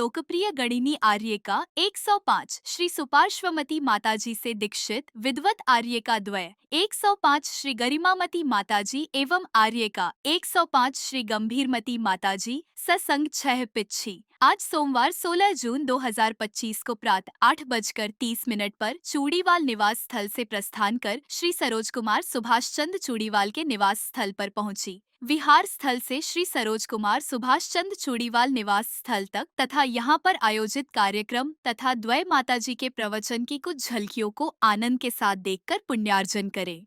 लोकप्रिय गणिनी आर्यिका 105 श्री सुपार्श्वमती माताजी से दीक्षित विद्वत आर्यिका द्वय 105 श्री गरिमामती माताजी एवं आर्यिका 105 श्री गंभीरमती माताजी ससंग 6 पिच्छी आज सोमवार 16 जून 2025 को प्रातः 8:30 पर चूड़ीवाल निवास स्थल से प्रस्थान कर श्री सरोज कुमार सुभाष चंद्र चूड़ीवाल के निवास स्थल पर पहुंची। विहार स्थल से श्री सरोज कुमार सुभाष चंद्र चूड़ीवाल निवास स्थल तक तथा यहां पर आयोजित कार्यक्रम तथा द्वय माताजी के प्रवचन की कुछ झलकियों को आनंद के साथ देखकर पुण्यार्जन करें।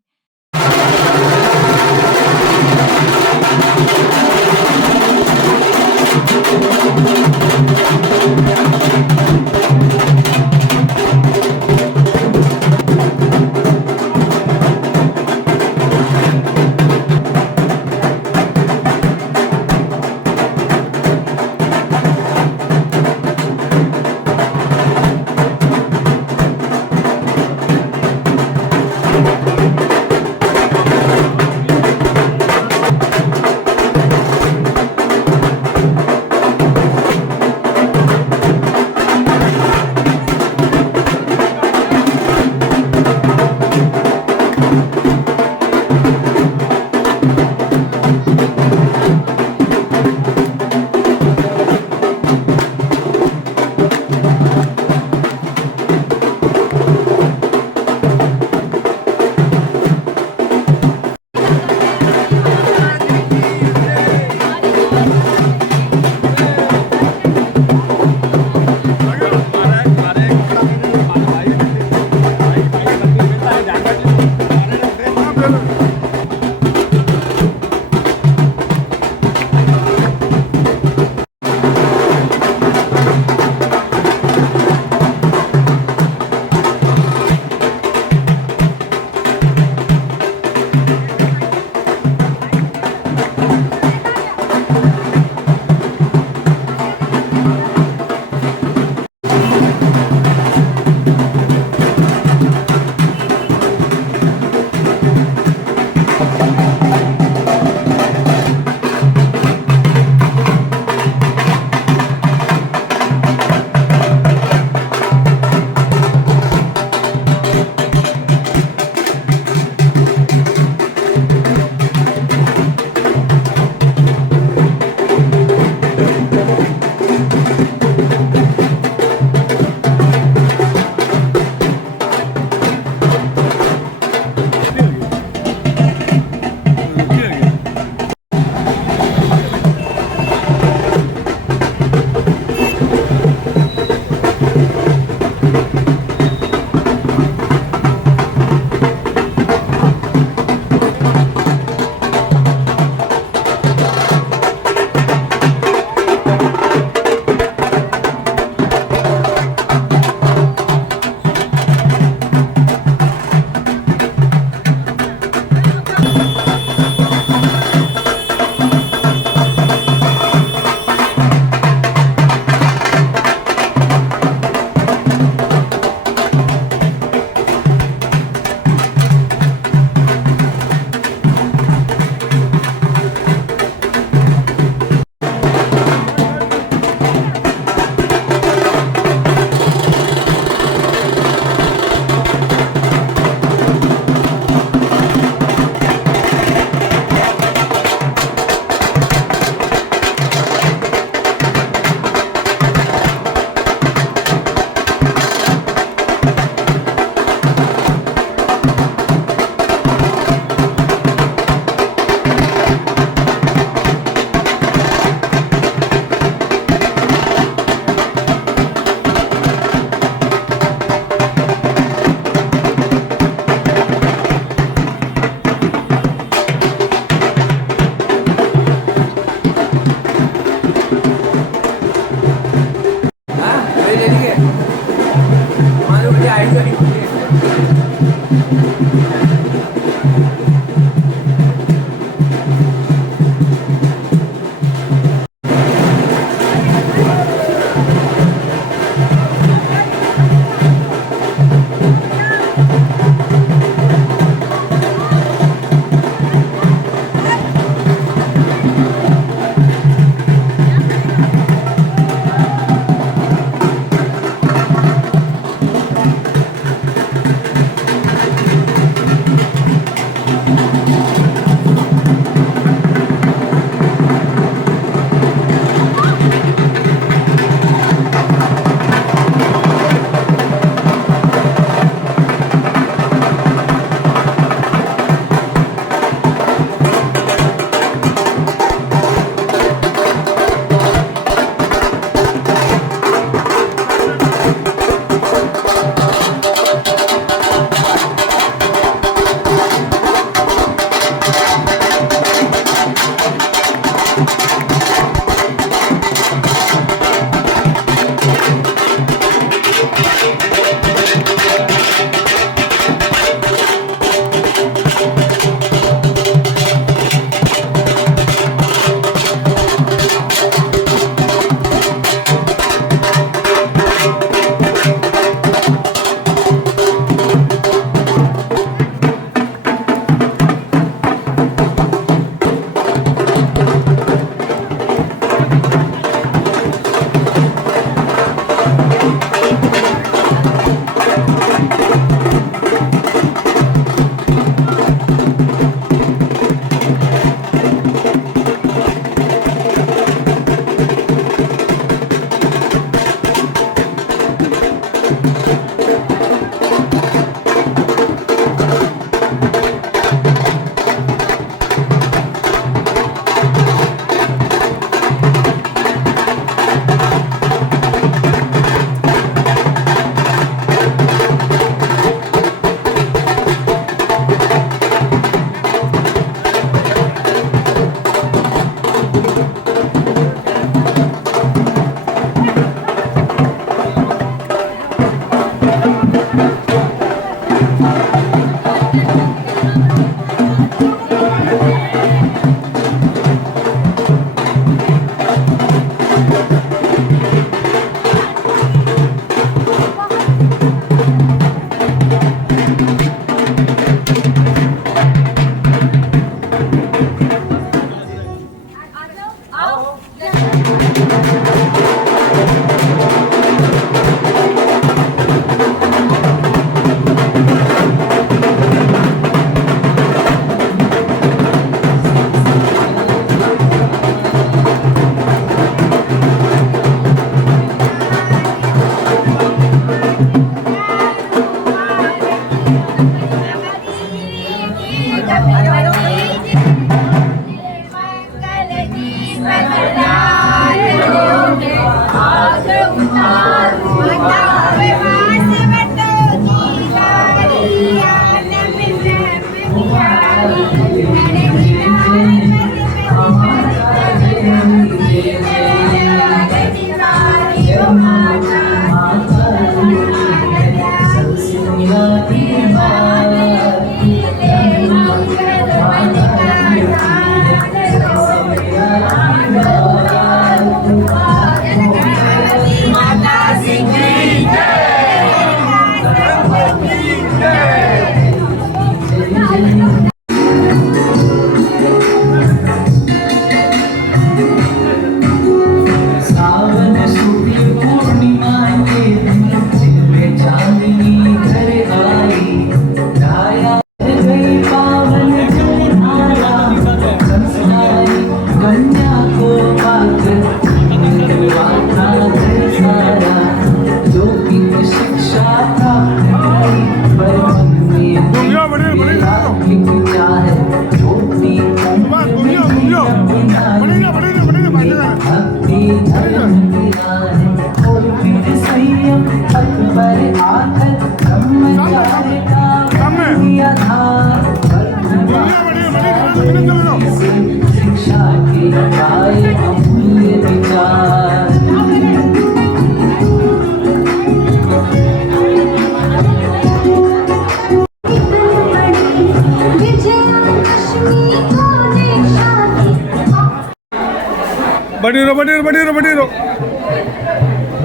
ಬಡೀರು ಬಡೀರು ಬಡೀರು ಬಡೀರು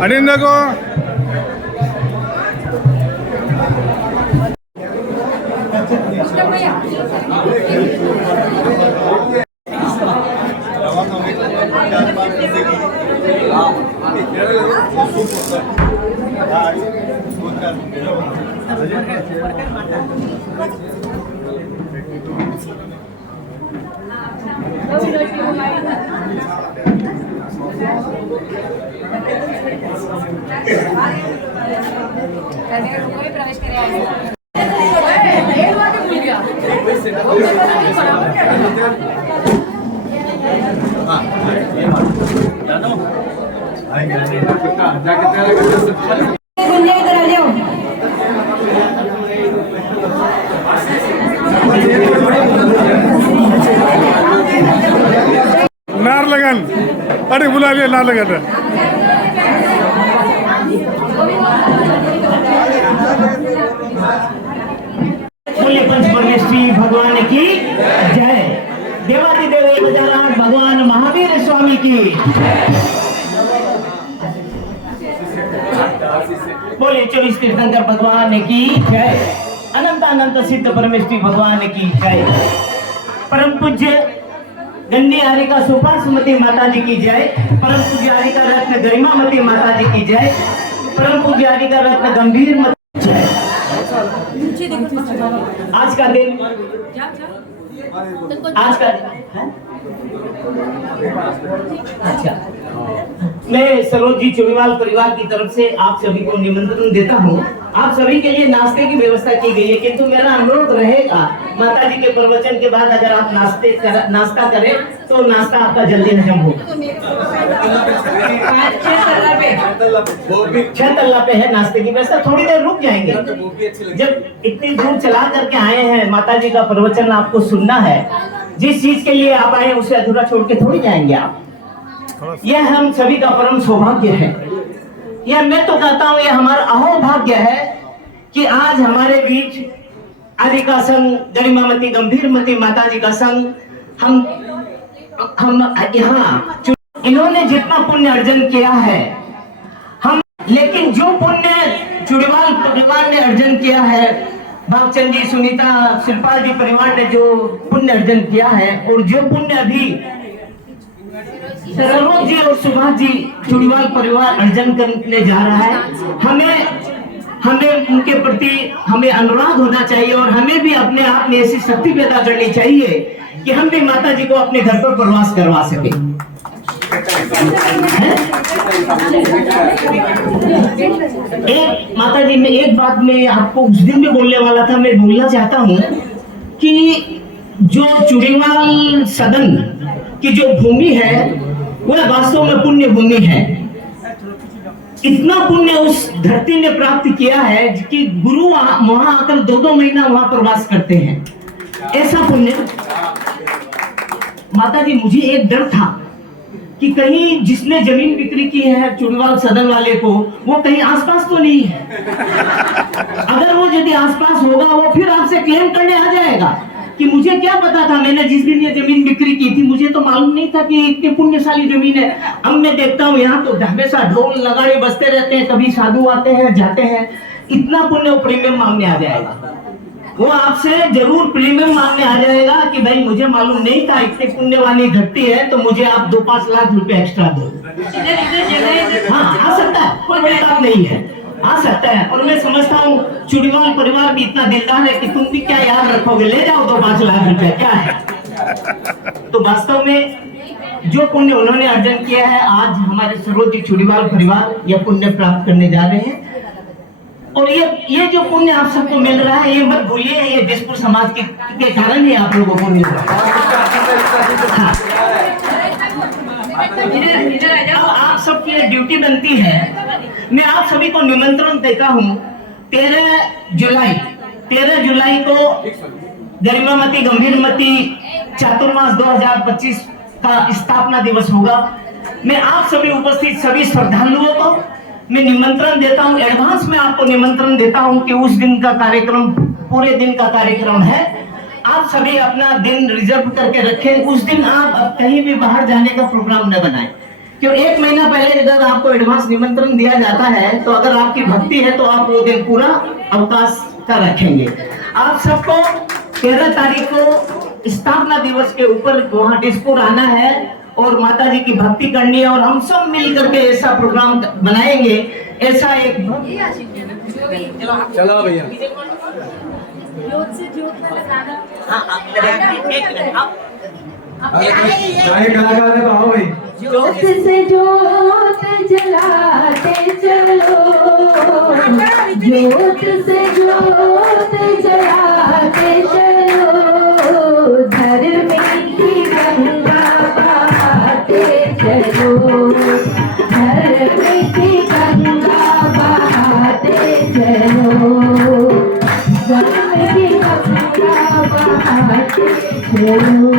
ಅಡಿಂದಗೋ प्रवेश करे नार लगन अरे बुला लिया नार लगन बोलिए पंचपरमेश्वरी भगवान की जय। देवादिदेव 1008 भगवान महावीर स्वामी की। बोलिए 24 तीर्थंकर भगवान की जय। अनंत अनंत सिद्ध परमेश्वरी भगवान की जय। परम पूज्य गंदी आरिका सुपार्श्वमती माता जी की जय। परम पूज्य आरिका रत्न गरिमामती माता जी की जय। परम पूज्य आरिका रत्न गंभीर जय। आज का दिन अच्छा, मैं सरोज जी चुड़ीवाल परिवार की तरफ से आप सभी को निमंत्रण देता हूँ। आप सभी के लिए नाश्ते की व्यवस्था की गई है, किंतु मेरा अनुरोध रहेगा माता जी के प्रवचन के बाद अगर आप नाश्ता करें तो नाश्ता आपका जल्दी हजम होगा। 6 तल्ला पे है नाश्ते की व्यवस्था, थोड़ी देर रुक जाएंगे। जब इतनी दूर चला करके आए हैं माता जी का प्रवचन आपको सुनना है, जिस चीज के लिए आप आए उसे अधूरा छोड़ के थोड़ी जाएंगे आप। यह हम सभी का परम सौभाग्य है। यह मैं तो कहता हूँ यह हमारा अहोभाग्य है कि आज हमारे बीच आदिका संघ गरिमामती गंभीरमती माता जी का संघ हम यहाँ इन्होंने जितना पुण्य अर्जन किया है हम, लेकिन जो पुण्य चुड़ीवाल परिवार ने अर्जन किया है, भागचंद जी, सुनीता, शिल्पा जी परिवार ने जो पुण्य अर्जन किया है और जो पुण्य अभी सरोज जी और सुभाष जी चुड़ीवाल परिवार अर्जन करने जा रहा है, हमें उनके प्रति हमें अनुराग होना चाहिए और हमें भी अपने आप में ऐसी शक्ति पैदा करनी चाहिए कि हम भी माता जी को अपने घर पर प्रवास करवा सके। एक माता जी में एक बात मैं आपको उस दिन भी बोलने वाला था, मैं बोलना चाहता हूँ कि जो चुड़ीवाल सदन की जो भूमि है वह वास्तव में पुण्य भूमि है। इतना पुण्य उस धरती ने प्राप्त किया है कि गुरु वहां आकर 2-2 महीना वहां प्रवास करते हैं। ऐसा पुण्य माता जी, मुझे एक डर था कि कहीं जिसने जमीन बिक्री की है चुड़ीवाल सदन वाले को, वो कहीं आसपास तो नहीं है। अगर वो यदि आसपास होगा वो फिर आपसे क्लेम करने आ जाएगा कि मुझे क्या पता था, मैंने जिस दिन ये जमीन बिक्री की थी मुझे तो मालूम नहीं था कि इतनी पुण्यशाली जमीन है। अब मैं देखता हूँ यहाँ तो हमेशा ढोल नगाड़े बजते रहते हैं, कभी साधु आते हैं जाते हैं। इतना पुण्य प्रीमियम मांगने आ जाएगा, वो आपसे जरूर प्रीमियम मांगने आ जाएगा कि भाई मुझे मालूम नहीं था इतनी पुण्यवानी धरती है, तो मुझे आप 2-5 लाख रुपए एक्स्ट्रा दो। हाँ, आ सकता है, कोई बड़ी बात नहीं है, आ सकता है। और मैं समझता हूँ चुड़ीवाल परिवार भी इतना दिलदार है कि तुम भी क्या याद रखोगे, ले जाओ 2-5 लाख रुपए, क्या है। तो वास्तव में जो पुण्य उन्होंने अर्जन किया है, आज हमारे सरोज जी चुड़ीवाल परिवार यह पुण्य प्राप्त करने जा रहे हैं। और ये जो पुण्य आप सबको मिल रहा है, ये मत भूलिए, ये दिसपुर समाज के कारण ही आप लोगों को मिल रहा है। हाँ। आप सबकी ड्यूटी बनती है, मैं आप सभी को निमंत्रण देता हूँ 13 जुलाई को गरिमामती गंभीरमती चातुर्मास 2025 का स्थापना दिवस होगा। मैं आप सभी उपस्थित सभी श्रद्धालुओं को मैं निमंत्रण देता हूं, एडवांस में आपको निमंत्रण देता हूं कि उस दिन का कार्यक्रम पूरे दिन का कार्यक्रम है। आप सभी अपना दिन रिजर्व करके रखें। उस दिन आप कहीं भी बाहर जाने का प्रोग्राम न बनाएं। क्यों 1 महीना पहले अगर आपको एडवांस निमंत्रण दिया जाता है तो अगर आपकी भक्ति है तो आप वो दिन पूरा अवकाश का रखेंगे। आप सबको 13 तारीख को स्थापना दिवस के ऊपर वहाँ डिस्पुर आना है और माता जी की भक्ति करनी है और हम सब मिल करके ऐसा प्रोग्राम बनाएंगे। ऐसा एक चलो भैया कलाकार है तो आओ भाई। जोत से जोत जलाते चलो, जोत से जोत जलाते चलो, धर्म की गंगा बहाते चलो, धर्म की गंगा बहाते चलो, धर्म की गंगा बहाते चलो।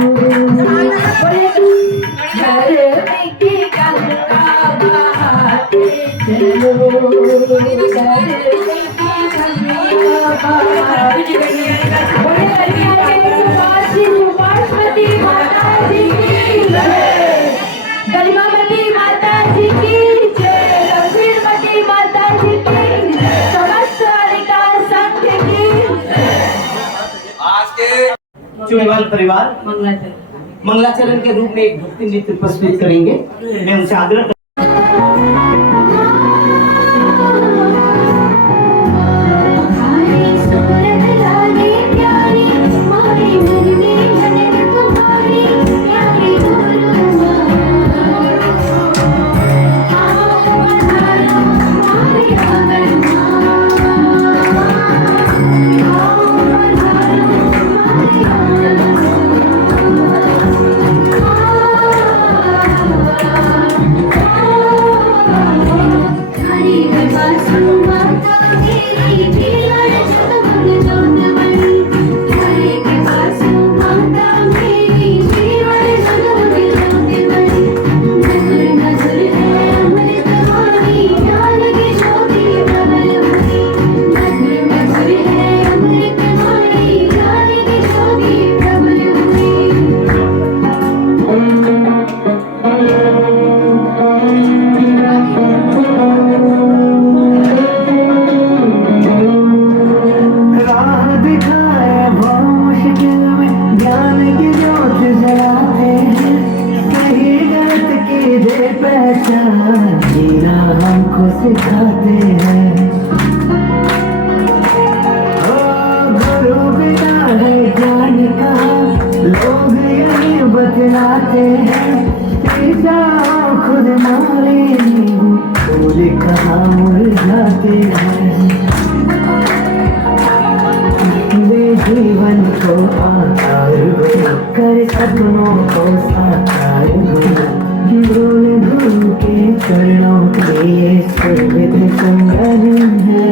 गरिमामती माता जी की जय, लक्ष्मीमती माता जी की, समस्त हरिका संघ की। चुड़ीवाल परिवार मंगलाचरण के रूप में एक भक्ति नृत्य प्रस्तुत करेंगे। मैं उनसे आग्रह सिखाते हैं, गुरु बिना है ज्ञान का, लोग यही बतलाते हैं, खुद मारे पूरे कहाँ मुरझाते हैं। वे जीवन को आकार कर सपनों को साकार भूल भूल के चरणों के ये सर्वित संगठन है।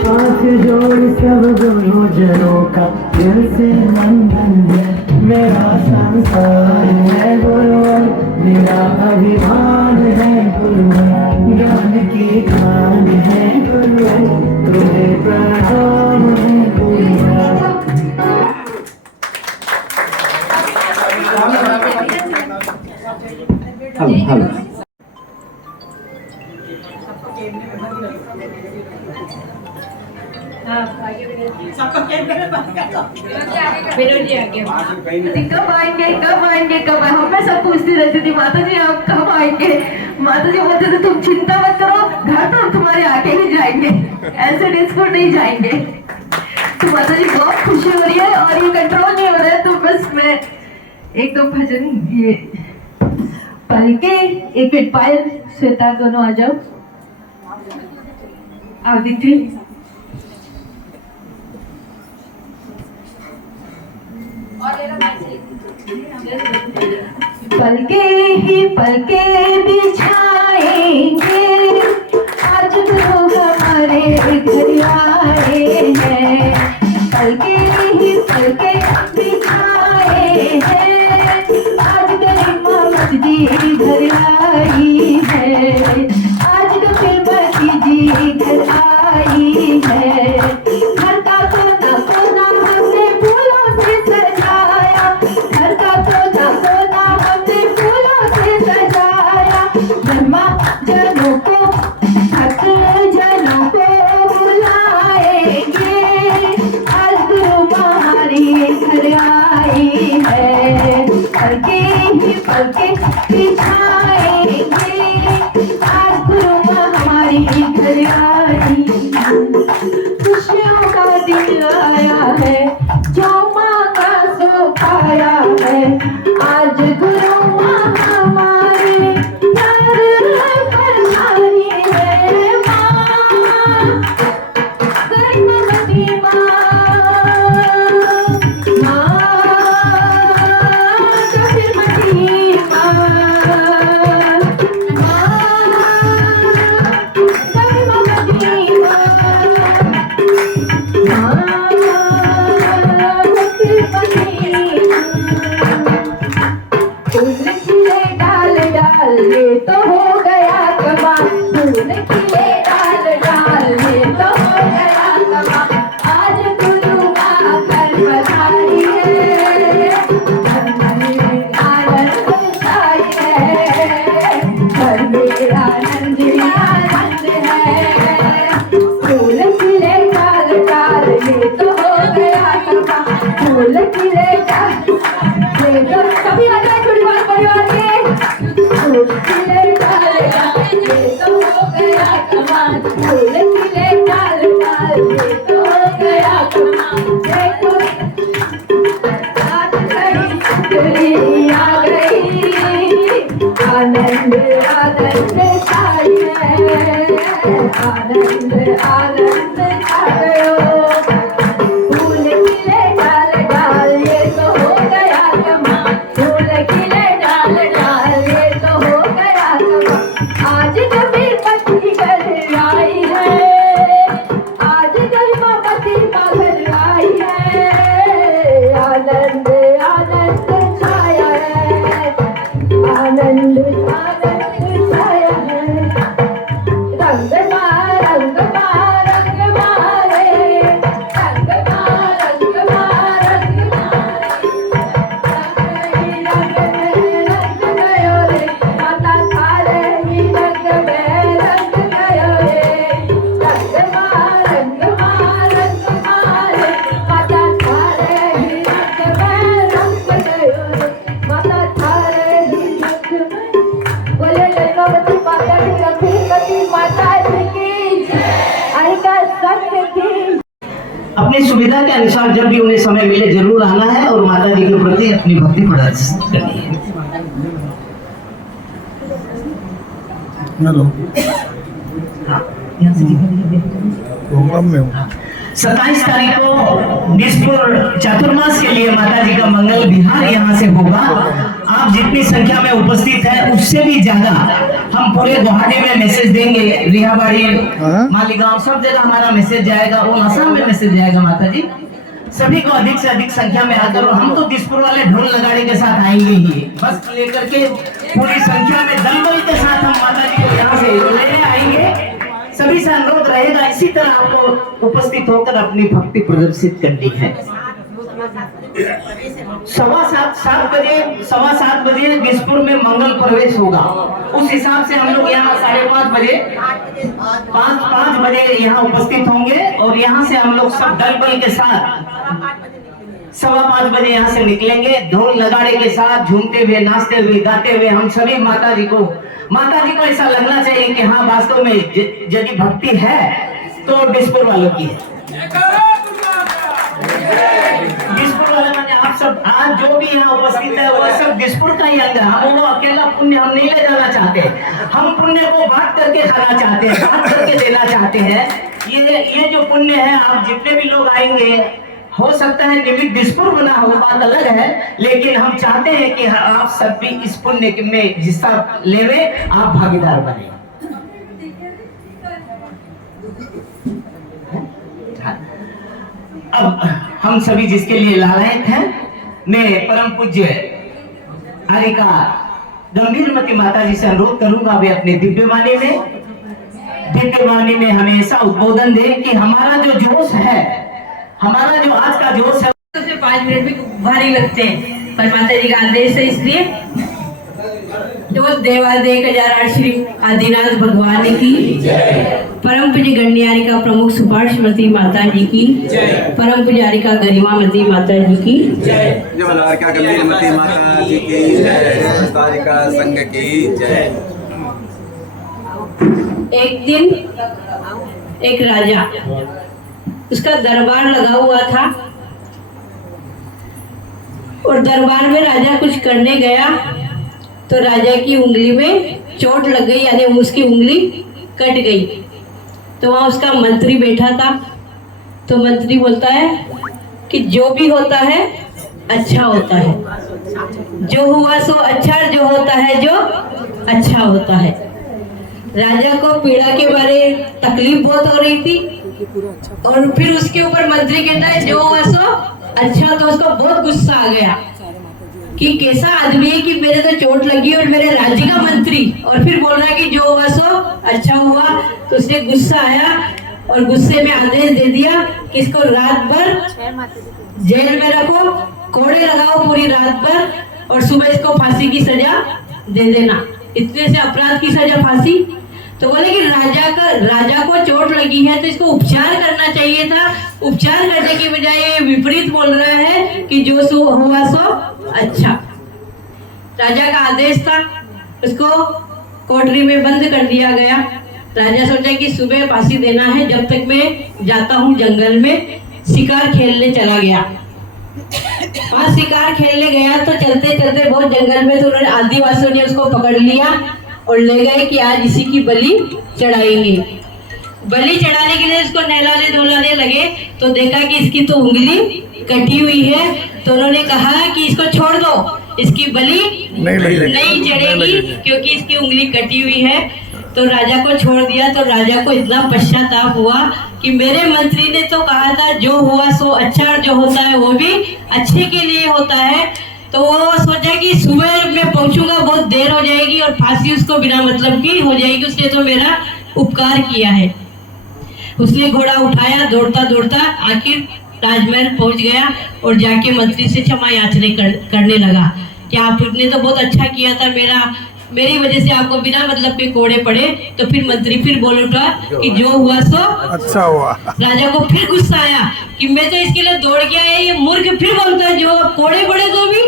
हाथ जोड़ सब गुरुजनों का दिल से वंदन है। मेरा संसार है गुरुवर, मेरा अभिमान है गुरुवर, ज्ञान की खान है गुरुवर, तुम्हें प्रणाम है गुरुवर। हेलो कब आएंगे कब आएंगे कब आए, हम मैं सब पूछती रहती थी माता जी आप कब आएंगे। माता जी बोलते थे तुम चिंता मत करो, घर तो हम तुम्हारे आके ही जाएंगे, ऐसे डिस्को नहीं जाएंगे। तो माता जी बहुत खुशी हो रही है और ये कंट्रोल नहीं हो रहा है। तो बस मैं एक दो भजन ये पढ़ के, एक मिनट पायल श्वेता दोनों आ जाओ, आदित्य पलके ही पलके बिछाएंगे, आज लोग हमारे घर आए हैं। पलके ही पलके बिछाए हैं, आज गरिमामती जी घर आई है, आज गरिमामती जी घर आई है। घर का कोना कोना हमने फूलों से सजाया, घर का कोना कोना हमने फूलों से सजाया, घर आई है, पलके ही पलके बिछाएंगे, आज गुरु माँ हमारी घर आई। खुशियों का दिन आया है, जो माँ का सो पाया है, आज गुरु माँ हमारे घर पर आई है। माँ गर्भवती माँ, माँ गर्भवती माँ, माँ गर्भवती माँ, फूल खिले डाल डाल ये तो हो गया कमाल, फूल खिले डाल डाल ये तो हो गया कमाल, आज गुरु माँ घर पधारी है, घर में आनंद छाई है, घर में आनंद ही आनंद है। फूल खिले डाल डाल ये तो हो गया कमाल, फूल खिले डाल ये तो कभी आ जाए परिवार परिवार के, फूल खिले डाल डाल ये तो हो गया कमाल, फूल खिले डाल डाल ये तो हो गया कमाल। देखो आज घड़ी सुखड़ी आ गई, आनंद आनंद छाई है, आनंद आनंद छायो। फूल खिले डाल डाल ये तो हो गया कमाल, फूल खिले डाल डाल ये तो हो गया कमाल, आज कबीर पति घर आई है, आज गर्भवती माँ घर आई है, आनंद आनंद छाया है, आनंद आनंद छाया है। रंग मारे रंग मारे रंग मारे, रंग मारे रंग मारे रंग गयो रे, माता थारे ही रंग में रंग गयो रे, रंग मारे माता थारे ही रंग में रंग गयो रे, माता थारे ही रंग में। बोले गर्भवती माता की गर्भवती माता की जय, आयका सत्य की। अपनी सुविधा के अनुसार जब भी उन्हें समय मिले जरूर आना है और माता जी के प्रति अपनी भक्ति प्रदर्शित करनी है। हेलो, हाँ, यहाँ से प्रोग्राम में हूँ। 27 तारीख को दिसपुर चातुर्मास के लिए माता जी का मंगल विहार यहाँ से होगा। आप जितनी संख्या में उपस्थित है उससे भी ज्यादा हम पूरे गुवाहाटी में मैसेज देंगे, रिहाबाड़ी, मालीगांव, सब जगह हमारा मैसेज जाएगा, वो असम में मैसेज जाएगा। माता जी सभी को अधिक से अधिक संख्या में आकर, हम तो दिसपुर वाले ढोल नगाड़े के साथ आएंगे ही, बस लेकर के पूरी संख्या में दलबल के साथ हम माता जी को यहाँ से ले आएंगे। सभी से अनुरोध रहेगा इसी तरह आपको उपस्थित होकर अपनी भक्ति प्रदर्शित करनी है। 7:15 बजे दिसपुर में मंगल प्रवेश होगा। उस हिसाब से हम लोग यहाँ 5:30 बजे 5 बजे यहाँ उपस्थित होंगे और यहाँ से हम लोग सब दल बल के साथ 5:15 बजे यहाँ से निकलेंगे, ढोल नगाड़े के साथ, झूमते हुए, नाचते हुए, गाते हुए। हम सभी माता जी को ऐसा लगना चाहिए कि हाँ वास्तव में यदि भक्ति है तो दिसपुर वालों की है। दिसपुर वाले माने आप सब आज जो भी यहाँ उपस्थित है वो सब दिसपुर का ही अंग है। हम वो अकेला पुण्य हम नहीं ले जाना चाहते, हम पुण्य को बांट करके खाना चाहते हैं, बांट करके देना चाहते हैं। ये जो पुण्य है, आप जितने भी लोग आएंगे, हो सकता है निमित्त दिसपुर बना हो, बात अलग है, लेकिन हम चाहते हैं कि आप सब भी इस पुण्य में हिस्सा लेवे, आप भागीदार बने। अब हम सभी जिसके लिए लालायत हैं, मैं परम पूज्य आर्यका गंभीरमती माता जी से अनुरोध करूंगा, वे अपने दिव्यवाणी में हमेशा उद्बोधन दें कि हमारा जो जोश है, हमारा जो आज का जोश है, उसमें 5 मिनट भी भारी लगते हैं, पर माता जी का आदेश है, इसलिए तो देवादेव 1008 श्री आदिनाथ भगवान की परम पूज्य गण्यारिका प्रमुख सुभाषमती माता जी की परम पुजारिका गरिमामती माता जी की जय मलारिका गंभीरमती माता जी की जय, तारिका संघ की जय। एक दिन एक राजा, उसका दरबार लगा हुआ था और दरबार में राजा कुछ करने गया तो राजा की उंगली में चोट लग गई, यानी उसकी उंगली कट गई। तो वहाँ उसका मंत्री बैठा था। तो मंत्री बोलता है कि जो भी होता है अच्छा होता है, जो हुआ सो अच्छा, जो होता है जो अच्छा होता है। राजा को पीड़ा के बारे तकलीफ बहुत हो रही थी और फिर उसके ऊपर मंत्री कहता है जो हुआ सो अच्छा। तो उसको बहुत गुस्सा आ गया कि कैसा आदमी है कि मेरे तो चोट लगी और मेरे राज्य का मंत्री, और फिर बोल रहा है कि जो हुआ सो अच्छा हुआ। तो उसने गुस्सा आया और गुस्से में आदेश दे दिया कि इसको रात भर जेल में रखो, कोड़े लगाओ पूरी रात भर और सुबह इसको फांसी की सजा दे देना। इतने से अपराध की सजा फांसी। तो बोले कि राजा को चोट लगी है तो इसको उपचार करना चाहिए था, उपचार करने की बजाय ये विपरीत बोल रहा है कि जो सो हुआ सो अच्छा। राजा का आदेश था, उसको कोठरी में बंद कर दिया गया। राजा सोचा कि सुबह फांसी देना है, जब तक मैं जाता हूँ जंगल में शिकार खेलने चला गया। वहाँ शिकार खेलने गया तो चलते चलते बहुत जंगल में तो उन्होंने आदिवासियों ने उसको पकड़ लिया और ले गए कि आज इसी की बलि चढ़ाएंगे। बलि चढ़ाने के लिए उसको नहलाने धुलाने लगे तो देखा कि इसकी तो उंगली कटी हुई है। तो उन्होंने कहा कि इसको छोड़ दो, इसकी बलि नहीं चढ़ेगी क्योंकि इसकी उंगली कटी हुई है। तो राजा को छोड़ दिया। तो राजा को इतना पश्चाताप हुआ कि मेरे मंत्री ने तो कहा था जो हुआ सो अच्छा, और जो होता है वो भी अच्छे के लिए होता है। तो वो सोचा कि सुबह मैं पहुंचूंगा, बहुत देर हो जाएगी और फांसी उसको बिना मतलब की हो जाएगी, उसने तो मेरा उपकार किया है। उसने घोड़ा उठाया, दौड़ता दौड़ता आखिर राजमहल पहुंच गया और जाके मंत्री से क्षमा याचना करने लगा कि आपने तो बहुत अच्छा किया था, मेरी वजह से आपको बिना मतलब के कोड़े पड़े। तो फिर मंत्री फिर बोल उठा कि जो हुआ सो अच्छा हुआ। राजा को फिर गुस्सा आया कि मैं तो इसके लिए दौड़ के आया, ये मूर्ख फिर बोलता है जो कोड़े पड़े तो भी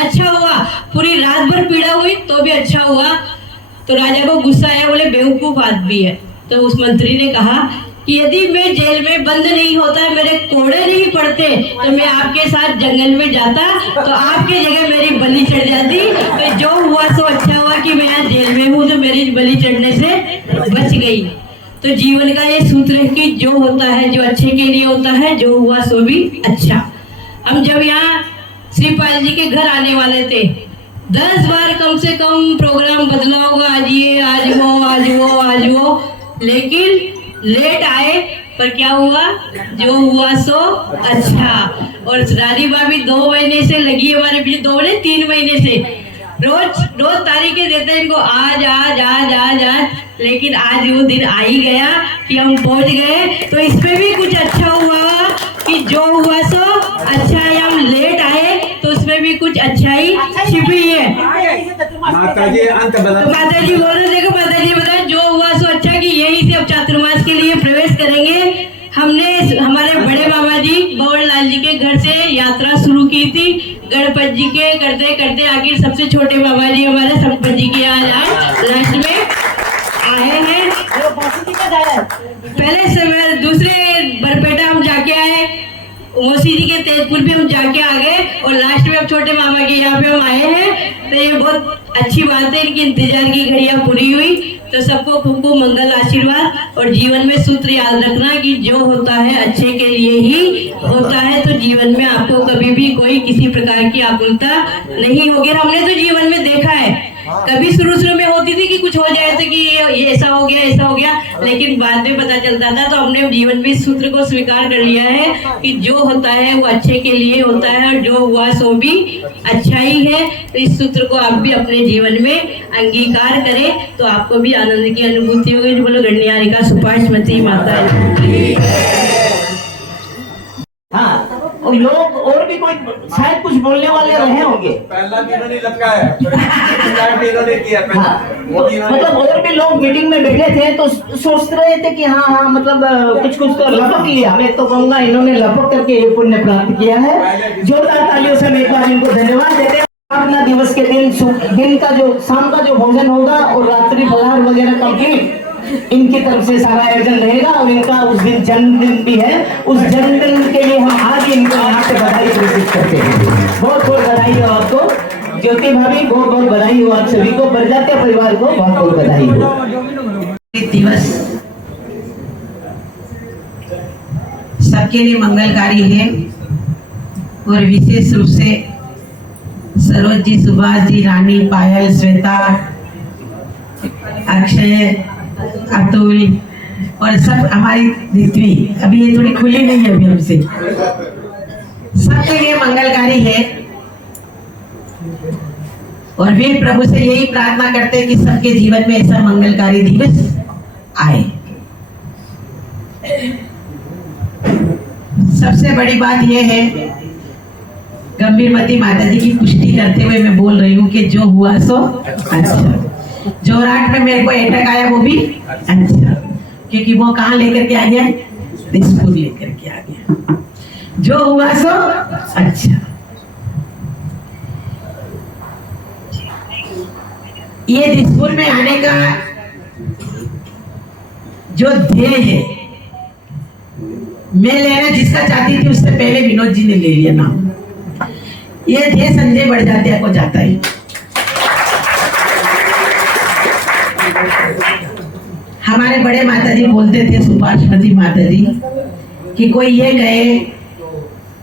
अच्छा हुआ, पूरी रात भर पीड़ा हुई तो भी अच्छा हुआ। तो राजा को गुस्सा आया, बोले बेवकूफ आदमी है। तो उस मंत्री ने कहा कि यदि मैं जेल में बंद नहीं होता, मेरे कोड़े नहीं पड़ते, तो मैं आपके साथ जंगल में जाता तो आपके जगह मेरी बलि चढ़ जाती। तो जो हुआ सो अच्छा हुआ कि मैं यहाँ जेल में हूँ तो मेरी बलि चढ़ने से बच गई। तो जीवन का ये सूत्र है कि जो होता है जो अच्छे के लिए होता है, जो हुआ सो भी अच्छा। हम जब यहाँ श्रीपाल जी के घर आने वाले थे, 10 बार कम से कम प्रोग्राम बदला होगा, आज ये आज वो आज वो आज वो, लेकिन लेट आए पर क्या हुआ, जो हुआ सो अच्छा। और रानी भाभी 2 महीने से लगी हमारे पीछे, 2 नहीं 3 महीने से रोज तारीखें देते हैं इनको, आज आज आज आज आज, लेकिन आज वो दिन आ ही गया कि हम पहुंच गए। तो इसमें भी कुछ अच्छा हुआ कि जो हुआ सो अच्छा है। हम लेट आए तो उसमें भी कुछ अच्छाई छिपी है। माता जी अंत बता। तो माता जी बोल रहे, देखो माता जी बताए जो हुआ सो अच्छा कि यही से अब चातुर्मास के लिए प्रवेश करेंगे। हमने हमारे बड़े बाबा जी बवड़ लाल जी के घर से यात्रा शुरू की थी, गणपत जी के करते करते आखिर सबसे छोटे बाबा जी हमारे संपत जी के आज लास्ट में आए हैं। पहले समय दूसरे बरपेटा हम जाके आए, मोसी जी के तेजपुर भी हम जाके आ गए और लास्ट में अब छोटे मामा के यहाँ पे हम आए हैं। तो ये बहुत अच्छी बात है, इनकी इंतजार की घड़ियां पूरी हुई। तो सबको खूब खूब मंगल आशीर्वाद और जीवन में सूत्र याद रखना कि जो होता है अच्छे के लिए ही होता है। तो जीवन में आपको कभी भी कोई किसी प्रकार की आकुलता नहीं होगी। हमने तो जीवन में देखा है, कभी शुरू में होती थी कि कुछ हो जाए तो कि ये ऐसा हो गया, लेकिन बाद में पता चलता था। तो हमने जीवन में इस सूत्र को स्वीकार कर लिया है कि जो होता है वो अच्छे के लिए होता है और जो हुआ सो भी अच्छा ही है। तो इस सूत्र को आप भी अपने जीवन में अंगीकार करें तो आपको भी आनंद की अनुभूति होगी। बोलो गण्यारिका सुभाषमती माता। हाँ, लोग और भी कोई शायद कुछ बोलने वाले रहे होंगे। पहला भी इन्होंने लटका है, स्टार्ट भी इन्होंने किया पहला। हाँ, वो तो भी इन्होंने- मतलब और भी लोग मीटिंग में बैठे थे तो सोच रहे थे कि हाँ हाँ मतलब कुछ कुछ तो लपक लिया। मैं तो कहूँगा इन्होंने लपक करके ये पुण्य प्राप्त किया है। जोरदार तालियों से हम एक बार इनको धन्यवाद देते हैं। अपना दिवस के दिन का जो शाम का जो भोजन होगा और रात्रि फलाहार वगैरह कंप्लीट इनकी तरफ से सारा आयोजन रहेगा। और इनका उस दिन जन्मदिन भी है, उस जन्मदिन के लिए हम आज इनको यहाँ से बधाई प्रेषित करते हैं। बहुत बहुत बधाई हो आपको ज्योति भाभी, बहुत बहुत बधाई हो आप सभी को, बरजात्या परिवार को बहुत बहुत बधाई हो। दिवस सबके लिए मंगलकारी है और विशेष रूप से सरोज जी, सुभाष जी, रानी, पायल, श्वेता, अक्षय, अतुल और सब हमारी ऋत्वी, अभी ये थोड़ी खुली नहीं है अभी हमसे, सबके लिए मंगलकारी है। और वे प्रभु से यही प्रार्थना करते हैं कि सबके जीवन में ऐसा मंगलकारी दिवस आए। सबसे बड़ी बात यह है, गंभीरमती माता जी की पुष्टि करते हुए मैं बोल रही हूँ कि जो हुआ सो अच्छा। जोराट में मेरे को अटैक आया वो भी अच्छा, क्योंकि वो कहाँ लेकर के आ गया, दिसपुर लेकर के आ गया। जो हुआ सो अच्छा। ये दिसपुर में आने का जो ध्येय है, मैं लेना जिसका चाहती थी उससे पहले विनोद जी ने ले लिया नाम। ये ध्येय संजय बड़जात्या को जाता है। हमारे बड़े माता जी बोलते थे, सुभाषमती माता जी, कि कोई ये कहे,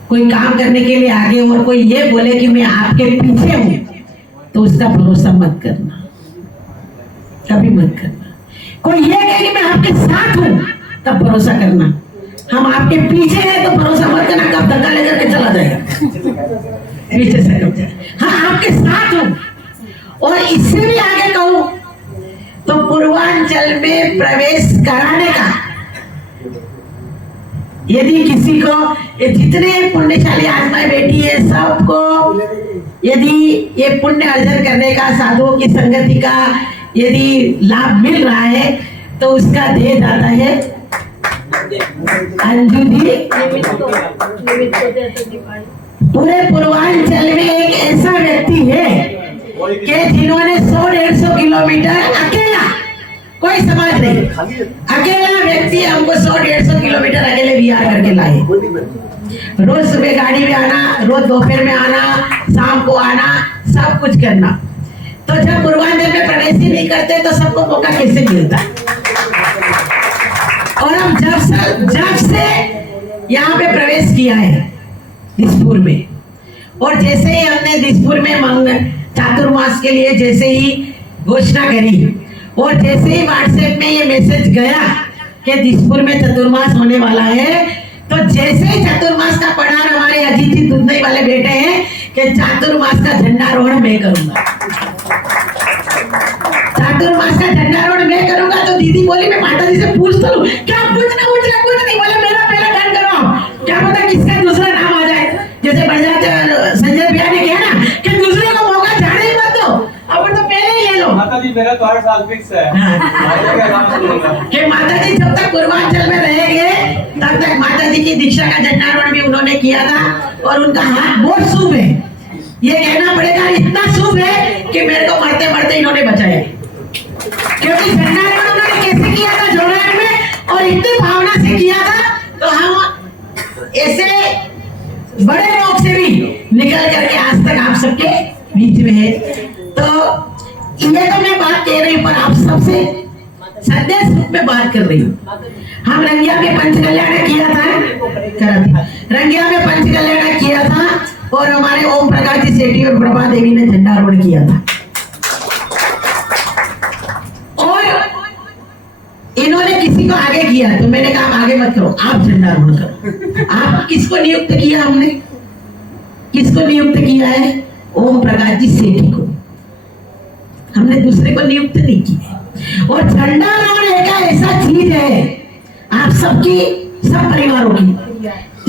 कोई काम करने के लिए आगे और कोई ये बोले कि मैं आपके पीछे हूं, तो उसका भरोसा मत करना, कभी मत करना। कोई ये कहे कि मैं आपके साथ हूं, तब भरोसा करना। हम आपके पीछे हैं तो भरोसा मत करना, कब धक्का लेकर के चला जाएगा, पीछे से कब जाए। हाँ, आपके साथ हूं। और इससे भी आगे कहूं तो पूर्वांचल में प्रवेश कराने का, यदि किसी को, ये जितने पुण्यशाली आत्माएं बैठी है सबको यदि ये पुण्य अर्जन करने का, साधुओं की संगति का यदि लाभ मिल रहा है तो उसका ध्येय जाता है अंजू जी। पूरे पूर्वांचल में एक ऐसा व्यक्ति है कि जिन्होंने 100-150 किलोमीटर अकेला, कोई समाज नहीं, अकेला व्यक्ति हमको 100-150 किलोमीटर अकेले बिहार करके लाए। रोज सुबह गाड़ी में आना, रोज दोपहर में आना, शाम को आना, सब कुछ करना। तो जब पूर्वांचल में प्रवेश ही नहीं करते तो सबको मौका कैसे मिलता? और हम जब से यहाँ पे प्रवेश किया है दिसपुर में, और जैसे ही हमने दिसपुर में चातुर्मास के लिए जैसे ही घोषणा करी और जैसे ही व्हाट्सएप में ये मैसेज गया कि दिसपुर में चतुर्मास होने वाला है, तो जैसे ही चतुर्मास का पढ़ार हमारे अजीत जी दुधनई वाले बेटे हैं कि चातुर्मास का झंडारोहण मैं करूंगा, चातुर्मास का झंडारोहण मैं करूंगा। तो दीदी बोली मैं माता जी से पूछ तो लूं, क्या कुछ नहीं बोले, मेरा पहला डन करो, क्या पता किसका दूसरा नाम आ जाए। जैसे बजाज संजय भैया ने कहा ना कि दूसरे को मौका जाने ही मत दो, अपन तो पहले ही ले लो। माता जी मेरा तो 8 साल फिक्स है। कि माता जी जब तक पूर्वांचल में रहेंगे तब तक माता जी की दीक्षा का झंडारोहण भी उन्होंने किया था, और उनका हाथ बहुत शुभ है, ये कहना पड़ेगा, इतना शुभ है कि मेरे को मरते मरते इन्होंने बचाया। क्योंकि झंडारोहण उन्होंने कैसे किया था जोरहाट में, और इतनी भावना से किया था, तो हम ऐसे बड़े लोग से भी निकल करके आज तक आप सबके बीच में है। तो ये तो मैं बात कह रही हूँ, पर आप सबसे संदेश रूप में बात कर रही हूँ। हम रंगिया में पंचकल्याण किया था, रंगिया में पंचकल्याण किया था, और हमारे ओम प्रकाश जी सेठी और प्रभा देवी ने झंडारोहण किया था। और इन्होंने किसी को आगे किया तो मैंने कहा आगे मत करो, आप झंडारोहण करो। आप किसको नियुक्त किया? हमने किसको नियुक्त किया है? ओम प्रकाश जी सेठी को, हमने दूसरे को नियुक्त नहीं किया। और झंडारोहण एक ऐसा चीज है आप सबकी, सब परिवारों की,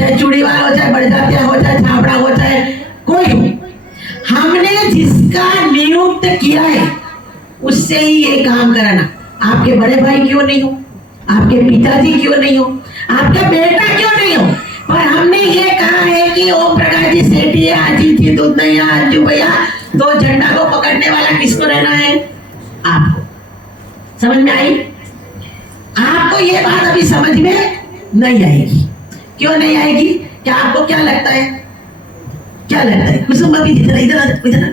चाहे चूड़ीवाल हो, चाहे बड़जात्या हो, चाहे छाबड़ा हो, चाहे कोई हो, हमने जिसका नियुक्त किया है उससे ही ये काम कराना। आपके बड़े भाई क्यों नहीं हो, आपके पिताजी क्यों नहीं हो, आपका बेटा क्यों नहीं हो, पर हमने ये कहा है कि ओम प्रकाश जी सेठी, अजीत जी दूधनैया, अंजू भैया, तो झंडा को पकड़ने वाला किसको रहना है? आपको। समझ में आई? आपको ये बात अभी समझ में नहीं आएगी। क्यों नहीं आएगी? क्या आपको क्या लगता है? क्या लगता है? कुसुम अभी इधर इधर इधर,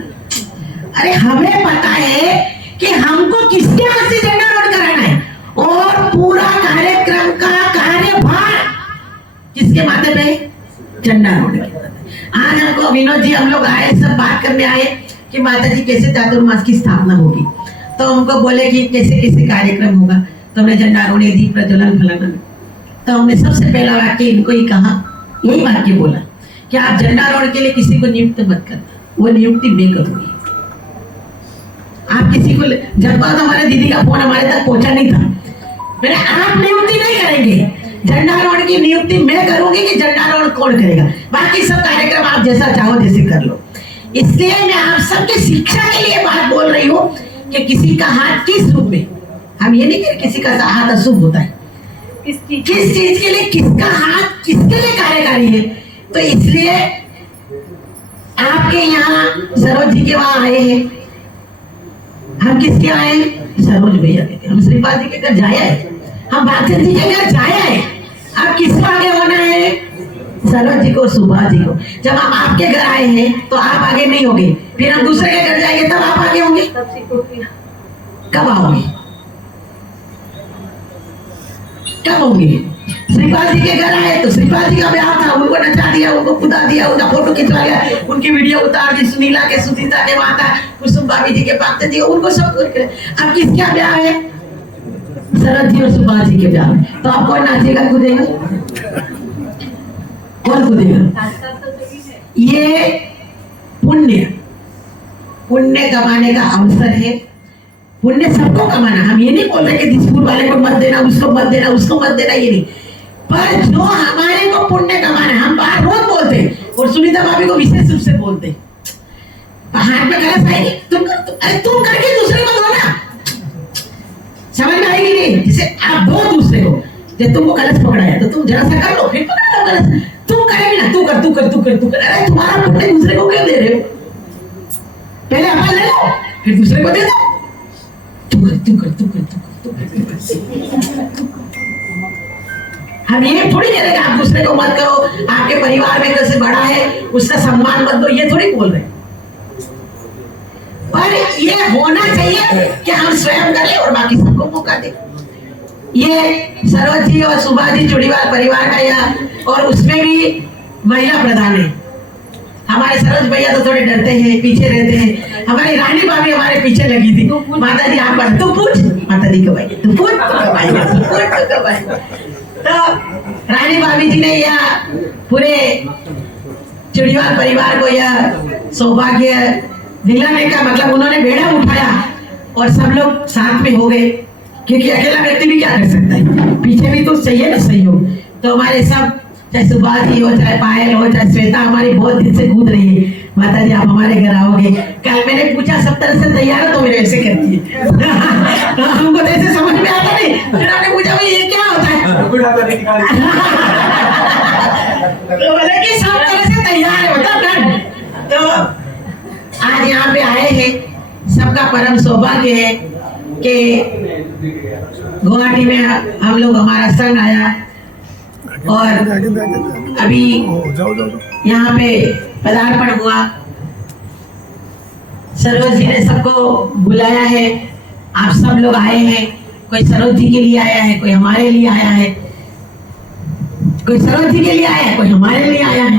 अरे हमें पता है कि हमको किसके हाथ से झंडा रोड कराना है और पूरा कार्यक्रम का कार्यभार किसके माथे पे? झंडा रोड के। आज हमको विनोद जी, हम लोग आए, सब बात करने आए कि माता जी कैसे चातुर्मास की स्थापना होगी, तो हमको बोले कि कैसे कैसे कार्यक्रम होगा, तो हमने झंडा रोड, दीप प्रज्वलन फलाना, तो हमने सबसे पहला वाक्य इनको ही कहा, यही वाक्य बोला कि आप झंडा रोड के लिए किसी को नियुक्त मत करना, वो नियुक्ति मैं करूंगी। आप किसी को, जब बात हमारे दीदी का फोन हमारे तक पहुंचा नहीं था, मैंने आप नियुक्ति नहीं करेंगे, झंडा रोड की नियुक्ति मैं करूंगी कि झंडा रोड कौन करेगा, बाकी सब कार्यक्रम आप जैसा चाहो जैसे कर लो। इसलिए मैं आप सबके शिक्षा के लिए बात बोल रही हूँ कि किसी का हाथ किस रूप में, हम ये नहीं कह किसी का हाथ अशुभ होता है, किस चीज के लिए किसका हाथ किसके लिए कार्यकारी है। तो इसलिए आपके यहाँ सरोज जी के वहां आए हैं, हम किसके आए? सरोज भैया के। हम श्रीपाल जी के घर जाया है, हम बादशाह जी के घर जाया है। अब किसको आगे होना है? सरोज जी को, सुभा जी को। जब हम आपके घर आए हैं तो आप आगे नहीं होंगे, फिर हम दूसरे के घर जाएंगे तब आप आगे होंगे। कब आओगे? कब होंगे? श्रीपाल जी के घर आए तो श्रीपाल जी का ब्याह था, उनको नचा दिया, उनको कुदा दिया, उनका फोटो खिंचवा लिया, उनकी वीडियो उतार दी, सुनीला के, सुनीता के माता, कुसुम भाभी जी के पापा जी, उनको सब कुछ। अब किसका ब्याह है? शरद जी और सुभाष जी के ब्याह में। तो आप कौन नाचेगा, कूदेगा? कौन कूदेगा? ये पुण्य कमाने का अवसर है। पुण्य सबको कमाना, हम ये नहीं बोल रहे कि दिसपुर वाले को मत देना, उसको मत देना, उसको मत देना, ये नहीं, पर जो हमारे को पुण्य कमाना, हम बात रोज बोलते हैं और सुनीता भाभी को विशेष रूप से बोलते हैं, हाथ में कलश आएगी, तुम करके दूसरे को दो ना, समझ में आएगी नहीं? जैसे आप दो दूसरे को, जब तुमको कलश पकड़ाया तो तुम जरा सा कर लो, फिर पकड़ लो कलश, तुम करेगी ना, तू कर तू कर तू कर तू कर, अरे तुम्हारा पुण्य दूसरे को क्यों दे रहे हो? पहले अपन ले लो, फिर दूसरे को दे दो। हम ये थोड़ी कह रहे कि आप दूसरे को मत करो, आपके परिवार में कैसे बड़ा है उसका सम्मान मत दो, ये थोड़ी बोल रहे, पर ये होना चाहिए कि हम स्वयं करें और बाकी सबको मौका दें। ये सरोज जी और सुभा जी चूड़ीवाल परिवार का यह, और उसमें भी महिला प्रधान है। हमारे सरोज भैया तो थोड़े डरते हैं, पीछे रहते हैं, हमारी रानी भाभी हमारे पीछे लगी थी, माता जी आप पर तू पूछ, माता जी कब आएगी, तू पूछ कब आएगी। तो रानी भाभी जी ने यह पूरे चूड़ीवाल परिवार को यह सौभाग्य दिलाने का, मतलब उन्होंने बेड़ा उठाया और सब लोग साथ में हो गए, क्योंकि अकेला व्यक्ति भी क्या कर सकता है, पीछे भी तो चाहिए ना सहयोग। तो हमारे सब, चाहे सुभाष जी हो, चाहे पायल हो, चाहे श्वेता, हमारी बहुत दिन से कूद रही है, माता जी आप हमारे घर आओगे। कल मैंने पूछा सब तरह से तैयार हो, तो मेरे ऐसे करती है तो हमको तो ऐसे समझ में आता नहीं, फिर आपने पूछा भाई ये क्या होता है तो बोले कि सब तरह से तैयार है, मतलब। तो आज यहाँ पे आए हैं, सबका परम सौभाग्य है कि गुवाहाटी में हम लोग, हमारा संघ आया और अभी यहाँ पे पदार्पण हुआ। सरोज जी ने सबको बुलाया है, आप सब लोग आए हैं, कोई सरोज जी के लिए आया है, कोई हमारे लिए आया है, कोई सरोज जी के लिए आया है, कोई हमारे लिए आया है।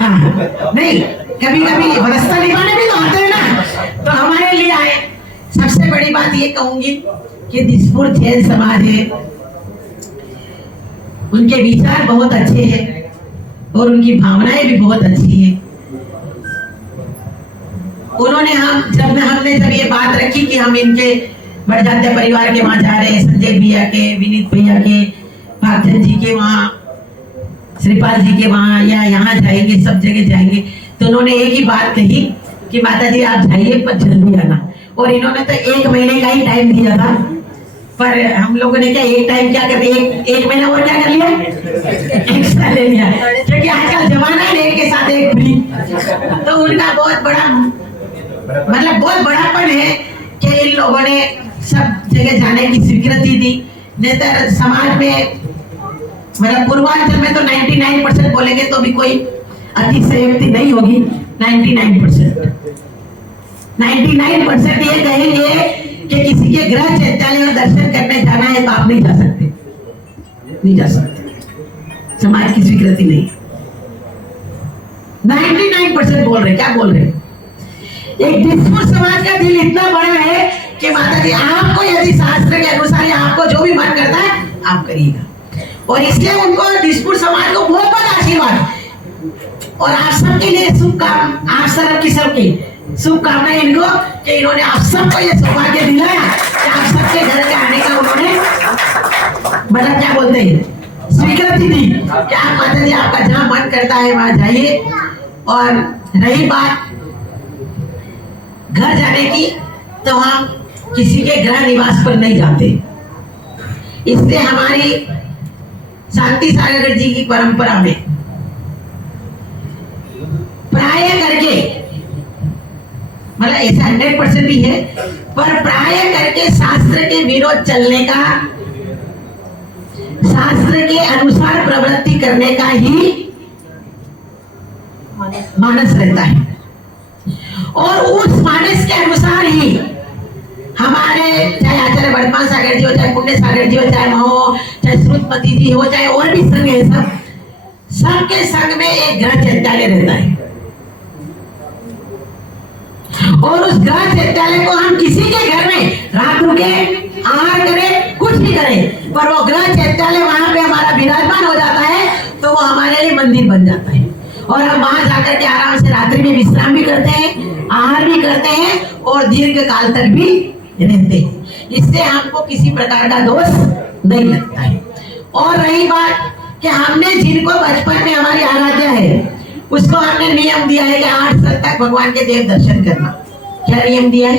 हाँ नहीं, कभी कभी रास्ता निभाने भी तो आते हैं ना, तो हमारे लिए आए। सबसे बड़ी बात ये कहूंगी कि दिसपुर जैन समाज है, उनके विचार बहुत अच्छे हैं और उनकी भावनाएं भी बहुत अच्छी हैं। उन्होंने हमने जब ये बात रखी कि हम इनके बड़जात्या परिवार के वहां जा रहे हैं, संजय भैया के, विनीत भैया के, भागचंद जी के वहां, श्रीपाल जी के वहाँ या यहाँ जाएंगे, सब जगह जाएंगे, तो उन्होंने एक ही बात कही कि माता जी आप जाइए पर जल्दी आना। और इन्होंने तो 1 महीने का ही टाइम दिया था, पर हम लोगों ने क्या एक टाइम क्या कर दिया, एक महीना और क्या कर लिया, एक्स्ट्रा ले लिया, क्योंकि आजकल जमाना है एक के साथ एक फ्री। तो उनका बहुत बड़ा मतलब बहुत बड़ापन है कि इन लोगों ने सब जगह जाने की स्वीकृति दी। नहीं तो समाज में मतलब पूर्वांचल में तो 99% बोलेंगे तो भी कोई अतिशयोक्ति नहीं होगी। 99% ये कहेंगे कि किसी के गृह चैत्यालय में दर्शन करने जाना है तो आप नहीं जा सकते, नहीं जा सकते, समाज की स्वीकृति नहीं। 99% बोल रहे, क्या बोल रहे? एक दिसपुर समाज का दिल इतना बड़ा है कि माता जी आपको यदि शास्त्र के अनुसार आपको जो भी मन करता है आप करिएगा, और इसलिए उनको दिसपुर समाज को बहुत बहुत आशीर्वाद। और आप सबके लिए शुभकामना, आप सबकी सबकी शुभकामनाएं इनको कि इन्होंने आप सबको ये सौभाग्य दिलाया कि आप सबके घर के आने का उन्होंने मतलब क्या बोलते हैं स्वीकृति दी कि आप माता जी आपका जहाँ मन करता है वहां जाइए। और रही बात घर जाने की, तो हम किसी के गृह निवास पर नहीं जाते, इसलिए हमारी शांति सागर जी की परंपरा में प्राय करके मतलब ऐसा 100% भी है, पर प्राय करके शास्त्र के विरोध चलने का, शास्त्र के अनुसार प्रवृत्ति करने का ही मानस रहता है। और उस मानस के अनुसार ही हमारे चाहे आचार्य वर्तमान सागर जी हो, चाहे पुण्य सागर जी हो, चाहे महो, चाहे श्रुतमती जी हो, चाहे और भी संघ है, सबके संघ में एक गृह चैत्यालय रहता है। और उस गृह चैत्यालय को हम किसी के घर में रात रुके, आहार करें, कुछ भी करें, पर वो गृह चैत्यालय वहां पे हमारा विराजमान हो जाता है, तो वो हमारे लिए मंदिर बन जाता है। और हम वहां जाकर के आराम से रात्रि में विश्राम भी करते हैं, आहार भी करते हैं, और दीर्घ काल तक भी रहते हैं। इससे हमको किसी प्रकार का दोष नहीं लगता है। और रही बात कि हमने जिनको बचपन में हमारी आराध्या है, उसको हमने नियम दिया है कि 8 साल तक भगवान के देव दर्शन करना। क्या नियम दिया है?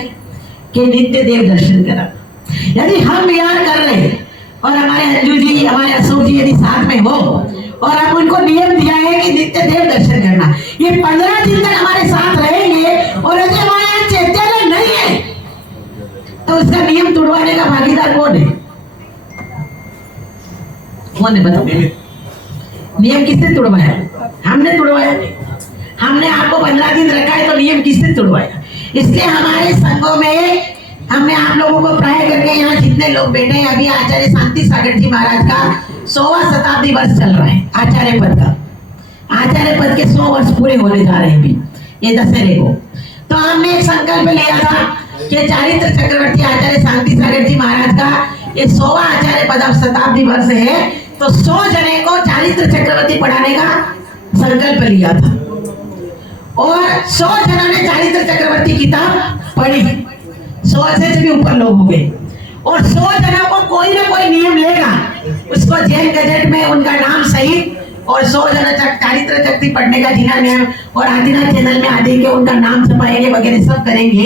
कि नित्य देव दर्शन करना। यदि हम विहार कर रहे हैं और हमारे अंजू जी, हमारे अशोक जी यदि साथ में हो, और हम उनको नियम दिया है कि नित्य देव दर्शन करना, ये 15 दिन तक हमारे साथ रहेंगे, और यदि हमारे यहाँ चैत्यालय नहीं है तो उसका नियम तोड़वाने का भागीदार कौन है? कौन है बताओ? नियम किसने तोड़वाया? हमने तोड़वाया। हमने आपको 15 दिन रखा है तो नियम किसने तोड़वाया? इसलिए हमारे संघों में हमने आप लोगों को प्राय करके यहाँ जितने लोग बैठे हैं, अभी आचार्य शांति सागर जी महाराज का 100वां शताब्दी वर्ष चल रहा है आचार्य पद का। आचार्य पद के 100 वर्ष पूरे होने जा रहे हैं अभी ये दशहरे को। तो हमने एक संकल्प लिया था कि चारित्र चक्रवर्ती आचार्य शांति सागर जी महाराज का ये 100वां आचार्य पद शताब्दी वर्ष है, तो 100 जने को चारित्र चक्रवर्ती पढ़ाने का संकल्प लिया था। और 100 जनों ने चारित्र चक्रवर्ती किताब पढ़ी, 100 से भी ऊपर लोग हो गए। और 100 जनों को कोई ना कोई नियम लेगा, उसको जैन गजट में उनका नाम सहित, और 100 जना चारित्र चक्रवर्ती पढ़ने का जिला नियम और आदिनाथ चैनल में आदि के उनका नाम छपाएंगे वगैरह सब करेंगे।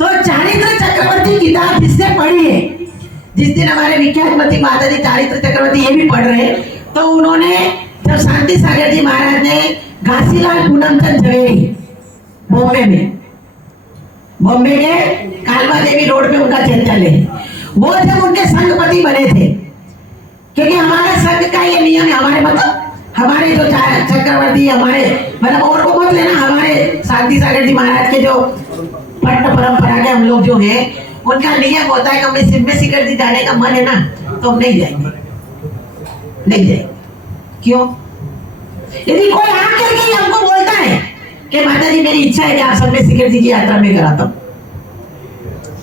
तो चारित्र चक्रवर्ती किताब जिसने पढ़ी है, जिस दिन हमारे विख्यातमती माता जी चारित्र चक्रवर्ती ये भी पढ़ रहे, तो उन्होंने जब शांति सागर जी महाराज ने घासीलाल पूनमचंद झवेरी बॉम्बे के कालवा देवी रोड पे उनका चैत्यालय है, वो जब उनके संघपति बने थे, क्योंकि हमारे संघ का ये नियम है, हमारे मतलब हमारे जो चक्रवर्ती हमारे मतलब और को मत लेना, हमारे शांति सागर जी महाराज के जो पट्ट परंपरा के हम लोग जो है, उनका नियम होता है कि हमें सिम्बे शिखर जी जाने का मन है ना, तो हम नहीं जाएंगे, नहीं जाएंगे। क्यों? यदि कोई आकर के हमको बोलता है कि माता जी मेरी इच्छा है कि आप सिम्बे शिखर जी की यात्रा में कराता हूं,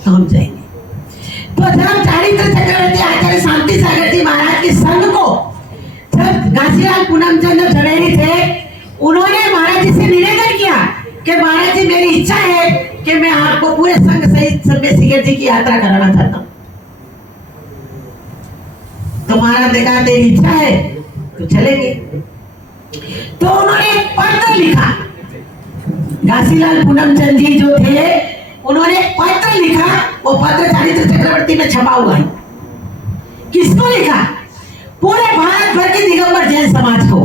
तो हम जाएंगे। तो जब चारित्र चक्रवर्ती आचार्य शांति सागर जी महाराज के संघ को जब घासीलाल पूनमचंद झवेरी थे, उन्होंने महाराज जी से निवेदन किया कि महाराज जी मेरी इच्छा है कि मैं आपको पूरे संघ सहित सिम्बे शिखर जी की यात्रा कराना चाहता हूं। तो महाराज ने कहा तेरी इच्छा है तो चलेंगे। तो उन्होंने एक पत्र लिखा। घासीलाल पूनमचंद जी जो थे उन्होंने एक पत्र लिखा, वो पत्र चारित्र चक्रवर्ती में छपा हुआ है। किसको लिखा? पूरे भारत भर के दिगंबर जैन समाज को।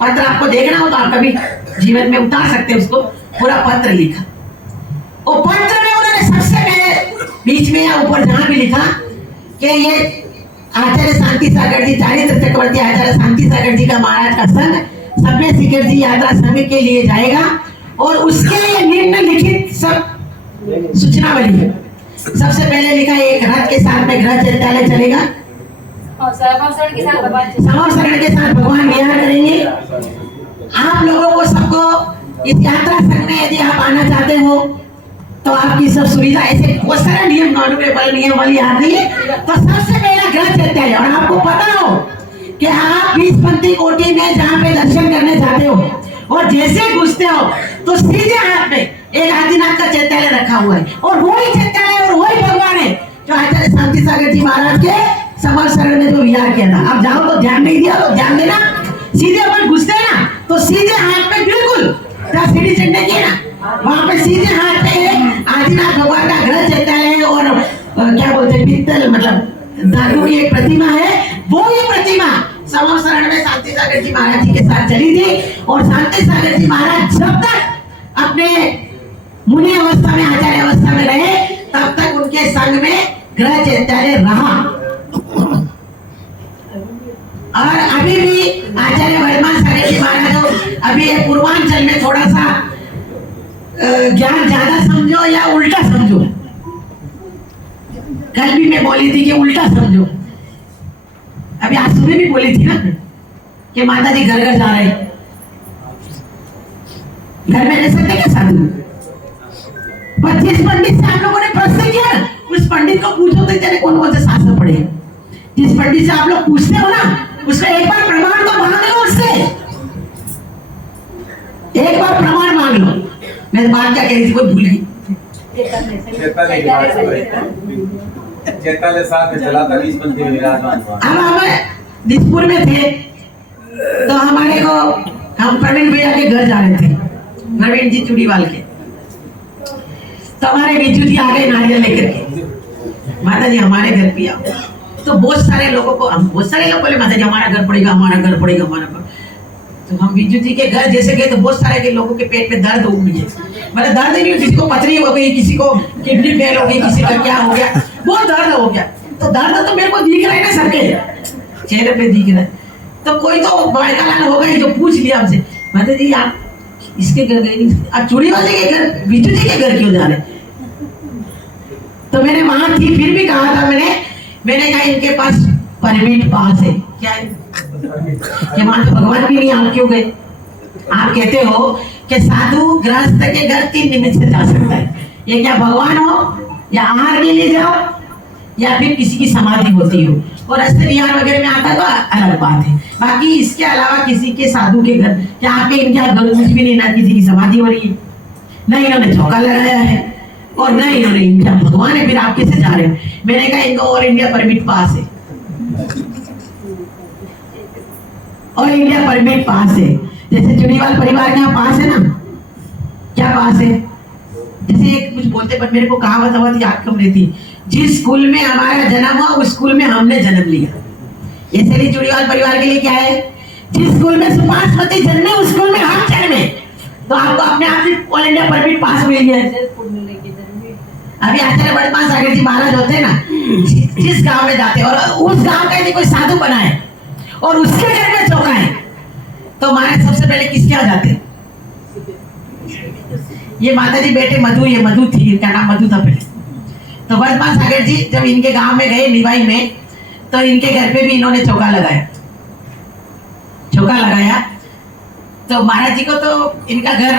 पत्र आपको देखना हो तो आप कभी जीवन में उतार सकते हैं उसको। पूरा पत्र लिखा। वो पत्र में उन्होंने सबसे पहले बीच में या ऊपर जहां भी लिखा कि ये आचार्य शांति सागर जी, चारित्र चक्रवर्ती आचार्य शांति सागर जी का महाराज का संघ सभ्य शिखर जी यात्रा संघ के लिए जाएगा और उसके लिए निम्नलिखित सब सूचनावली है। सबसे पहले लिखा है एक रथ के साथ में गृह चैत्यालय चलेगा, समावसरण के साथ भगवान विहार करेंगे। आप लोगों को सबको इस यात्रा संघ में यदि आप आना चाहते हो तो आपकी सब सुविधा, ऐसे बहुत सारे नियम कानून नियम वाली आती है। तो सबसे पहला गृह चैत्यालय, और आपको पता हो कि आप 20 कोटि में जहाँ पे दर्शन करने जाते हो और जैसे घुसते हो तो सीधे हाथ में एक आदिनाथ का चैत्यालय रखा हुआ है और वही चैत्यालय और वही भगवान है जो आचार्य शांति सागर जी महाराज के समावसरण में जो विहार किया था। आप जाओ तो ध्यान नहीं दिया तो ध्यान देना। सीधे अपन घुसते हैं ना तो सीधे हाथ पे बिल्कुल जहाँ सीढ़ी चढ़ने की ना वहाँ पे सीधे हाथ पे आदिनाथ भगवान का गृह चैत्यालय है और क्या बोलते हैं पित्तल मतलब धातु की एक प्रतिमा है। वो ही प्रतिमा समावसरण में शांति सागर जी महाराज जी के साथ चली थी और शांति सागर जी महाराज जब तक अपने मुनि अवस्था में आचार्य अवस्था में रहे तब तक उनके संग में गृह चैत्यालय रहा। और अभी भी आचार्य वर्धमान सागर जी महाराज अभी ये पूर्वांचल में थोड़ा सा ज्ञान ज्यादा समझो या उल्टा समझो। कल भी मैं बोली थी कि उल्टा समझो। अभी आज सुबह भी बोली थी ना कि माता जी घर घर जा रहे हैं। घर में रह सकते क्या साधु? पर जिस पंडित से आप लोगों ने प्रश्न किया उस पंडित को पूछो तो इतने कौन से शास्त्र पढ़े। जिस पंडित से आप लोग पूछते हो ना उसका एक बार प्रमाण तो मांग लो उससे, एक बार प्रमाण मांग लो। मैं बात क्या कह रही थी कोई भूल गई। चैत्यालय साथ में चला था 20 पंथी विराजमान हुआ। अब हम दिसपुर में थे तो हमारे को हम प्रवीण भैया के घर जा रहे थे, प्रवीण जी चुड़ीवाल के। तो हमारे बीजू जी आ गए नारियल लेकर के, माता जी हमारे घर पे आओ। तो बहुत सारे लोगों को हम बहुत सारे लोग बोले माता जी हमारा घर पड़ेगा हमारा घर पड़ेगा हमारा घर। तो हम बीजू जी के घर जैसे गए तो बहुत सारे के लोगों के पेट में दर्द हो गई, मतलब दर्द नहीं, किसी को पथरी हो गई, किसी को किडनी फेल हो गई, किसी का क्या हो गया, बहुत दर्द हो गया। तो दर्द तो मेरे को दिख रहा है ना सबके चेहरे पे दिख रहा है। तो कोई तो बाइकालाल हो गई जो पूछ लिया हमसे माता जी आप इसके घर गए नहीं, आप चूड़ीवाल जी के घर बीजू जी के घर क्यों जा रहे? तो मैंने वहां थी फिर भी कहा था मैंने कहा इनके पास परमिट पास है क्या है कि वहां तो भगवान भी नहीं, आप क्यों गए? आप कहते हो कि साधु गृहस्थ के घर 3 निमित्त से जा सकता है, ये क्या भगवान हो या आहार के लिए जाओ या फिर किसी की समाधि होती हो और ऐसे विहार वगैरह में आता तो अलग बात है। बाकी इसके अलावा किसी के साधु के घर क्या आके इनके घर कुछ भी नहीं, ना किसी की समाधि हो रही है, ना इन्होंने चौका लगाया है और ना इन्होंने इनका भगवान है, फिर आप कैसे जा रहे हो? मैंने कहा इनको और इंडिया परमिट पास है, और इंडिया परमिट पास है। जैसे चुड़ीवाल परिवार के यहाँ पास है ना, क्या पास है? जैसे कुछ बोलते पर मेरे को कहावत आवत याद कम रहती, जिस स्कूल में हमारा जन्म हुआ उस स्कूल में हमने जन्म लिया। इसलिए चुड़ीवाल परिवार के लिए क्या है, जिस स्कूल में सुभाषमती जन्मे उस स्कूल में हम जन्मे, तो आपको अपने आप से ऑल इंडिया परमिट पास मिल गया। अभी आचार्य वर्धमान सागर जी महाराज होते हैं ना, जिस गांव में जाते और उस गांव का यदि कोई साधु बना है और उसके घर में चौका है तो महाराज सबसे पहले किसके यहाँ जाते? ये माता जी बेटे मधु, ये मधु थी, इनका नाम मधु था पहले। तो वर्धमान सागर जी जब इनके गांव में गए निवाई में तो इनके घर पे भी इन्होंने चौका लगाया। तो महाराज जी को तो इनका घर,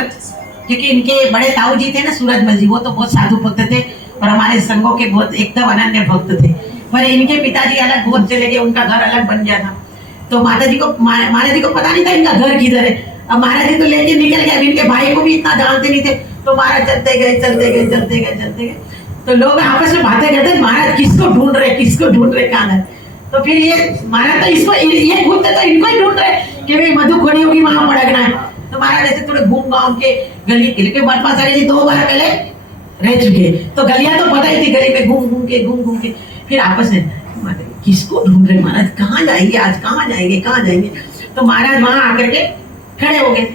क्योंकि इनके बड़े ताऊ जी थे ना सूरजमल जी, वो तो बहुत साधु भक्त थे और हमारे संघों के बहुत एकदम अनन्य भक्त थे। पर इनके पिताजी अलग गोद चले गए, उनका घर अलग बन गया था। तो महाराज जी को पता नहीं था इनका घर किधर है। अब महाराज जी तो लेके निकल गए, इनके भाई को भी इतना जानते नहीं थे। तो महाराज चलते गए। तो लोग आपस में बातें करते महाराज किसको ढूंढ रहे कहाँ है। तो फिर ये महाराज तो इसको ये घूमते तो इनको ही ढूंढ रहे, कि भाई मधु खड़ी होगी वहां पड़कना है। तो महाराज ऐसे थोड़े घूम घाम के गली के बदमाश सारे जी 2 बार पहले रह चुके, तो गलियां तो पता ही थी, गली में घूम घूम के फिर आपस में किसको ढूंढ रहे महाराज, कहाँ जाएंगे आज, कहाँ जाएंगे। तो महाराज वहां आकर के खड़े हो गए।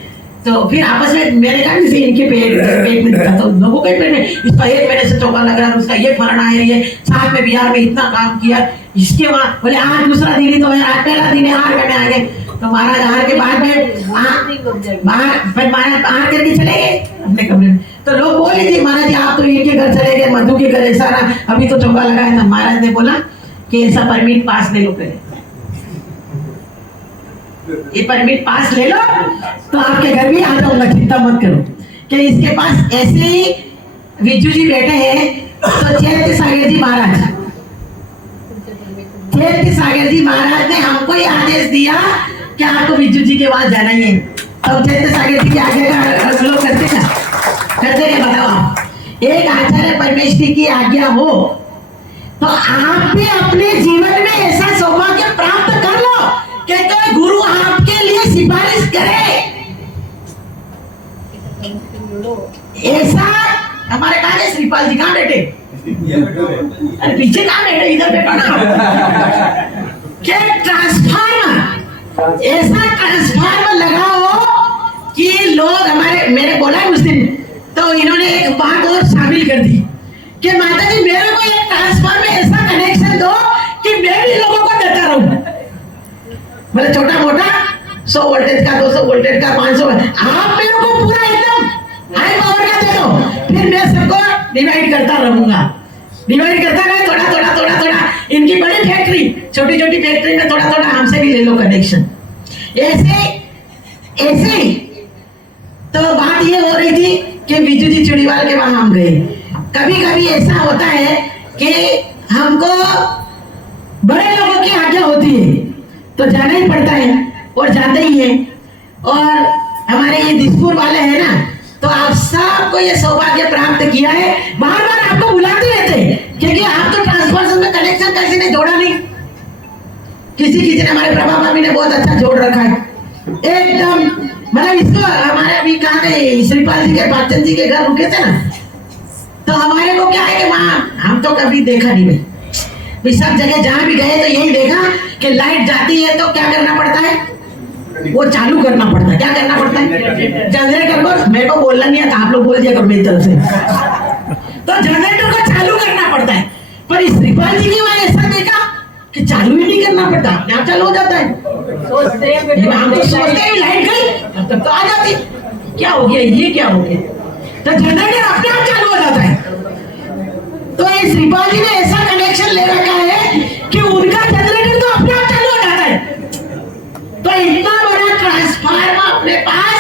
तो फिर आपस में मेरे कहा जैसे इनके पेट में दिखा, तो लोगों के पेट में इसका 1 महीने से चौका लग रहा है, उसका ये फलाना है, ये साथ में बिहार में इतना काम किया, इसके वहां बोले आज दूसरा दिन ही तो है, आज पहला दिन है, हार करने आ गए। तो महाराज हार के बाद में महाराज हार करके चले गए अपने कमरे में। तो लोग बोले थे महाराज आप तो इनके घर चले गए, मधु के घर ऐसा ना अभी तो चौका लगा है। महाराज ने बोला कि ऐसा परमिट पास ले लो, पहले ये परमिट पास ले लो तो आपके घर भी आ जाऊंगा, चिंता मत करो। कि इसके पास ऐसे ही विजू जी बैठे हैं, तो चैत्य सागर जी महाराज ने हमको ही आदेश दिया कि आपको विजू जी के पास जाना ही है। तो चैत्य सागर जी की आज्ञा का लोग करते हैं बताओ आप। एक आचार्य परमेश्वरी की आज्ञा हो तो आप भी अपने जीवन में ऐसा सौभाग्य प्राप्त कर लो कि कोई गुरु आपके लिए सिफारिश करे। ऐसा हमारे कहा है श्रीपाल जी, कहाँ बैठे? अरे पीछे कहाँ बैठे, इधर बैठो ना। क्या ट्रांसफार्मर, ऐसा ट्रांसफार्मर लगाओ कि लोग मेरे बोला है उस दिन, तो इन्होंने एक बात और शामिल कर दी कि माता जी मेरे को एक ट्रांसफार्मर में ऐसा कनेक्शन दो कि मैं भी लोगों को देता रहूं। मतलब छोटा मोटा 100 वोल्टेज का, 200 वोल्टेज का, 500, आप मेरे को पूरा एकदम हाई पावर का दे दो, फिर मैं सबको डिवाइड करता रहूंगा। डिवाइड करता रहे थोड़ा। इनकी बड़ी फैक्ट्री, छोटी फैक्ट्री में थोड़ा हमसे भी ले लो कनेक्शन। ऐसे तो बात ये हो रही थी कि विजू जी चुड़ीवाल के वहां हम गए। कभी ऐसा होता है कि हमको बड़े लोगों की आज्ञा होती है तो जाना ही पड़ता है और जाते ही है। और हमारे ये दिसपुर वाले हैं ना, तो आप सबको ये सौभाग्य प्राप्त किया है। बार आपको बुलाते रहते हैं क्योंकि आप तो ट्रांसफॉर्मर में कनेक्शन किसी ने जोड़ा नहीं, किसी ने हमारे प्रभा भाभी ने बहुत अच्छा जोड़ रखा है एकदम। मतलब इसको हमारे अभी कहा गए श्रीपाल जी के पाचन जी के घर रुके थे ना, तो हमारे को क्या है कि वहां हम तो कभी देखा नहीं भाई, सब जगह जहां भी गए तो यही देखा कि लाइट जाती है तो क्या करना पड़ता है, वो चालू करना पड़ता है। क्या करना पड़ता है? जनरेटर को, मेरे को बोलना नहीं आता, आप लोग बोल दिया करो मेरी तरफ से। तो जनरेटर को चालू करना पड़ता है, पर इस श्रीपाल जी की वहां ऐसा देखा कि चालू ही नहीं करना पड़ता, अपने आप चालू हो जाता है। हम तो सोचते हैं लाइट गई तब तो आ जाती, क्या हो गया, ये क्या हो गया, तो जनरेटर अपने आप चालू हो जाता है। तो ये श्रीपाल जी ने ऐसा कनेक्शन ले रखा है कि उनका जनरेटर तो अपने आप चालू हो जाता है। तो इतना बड़ा ट्रांसफार्मर अपने पास,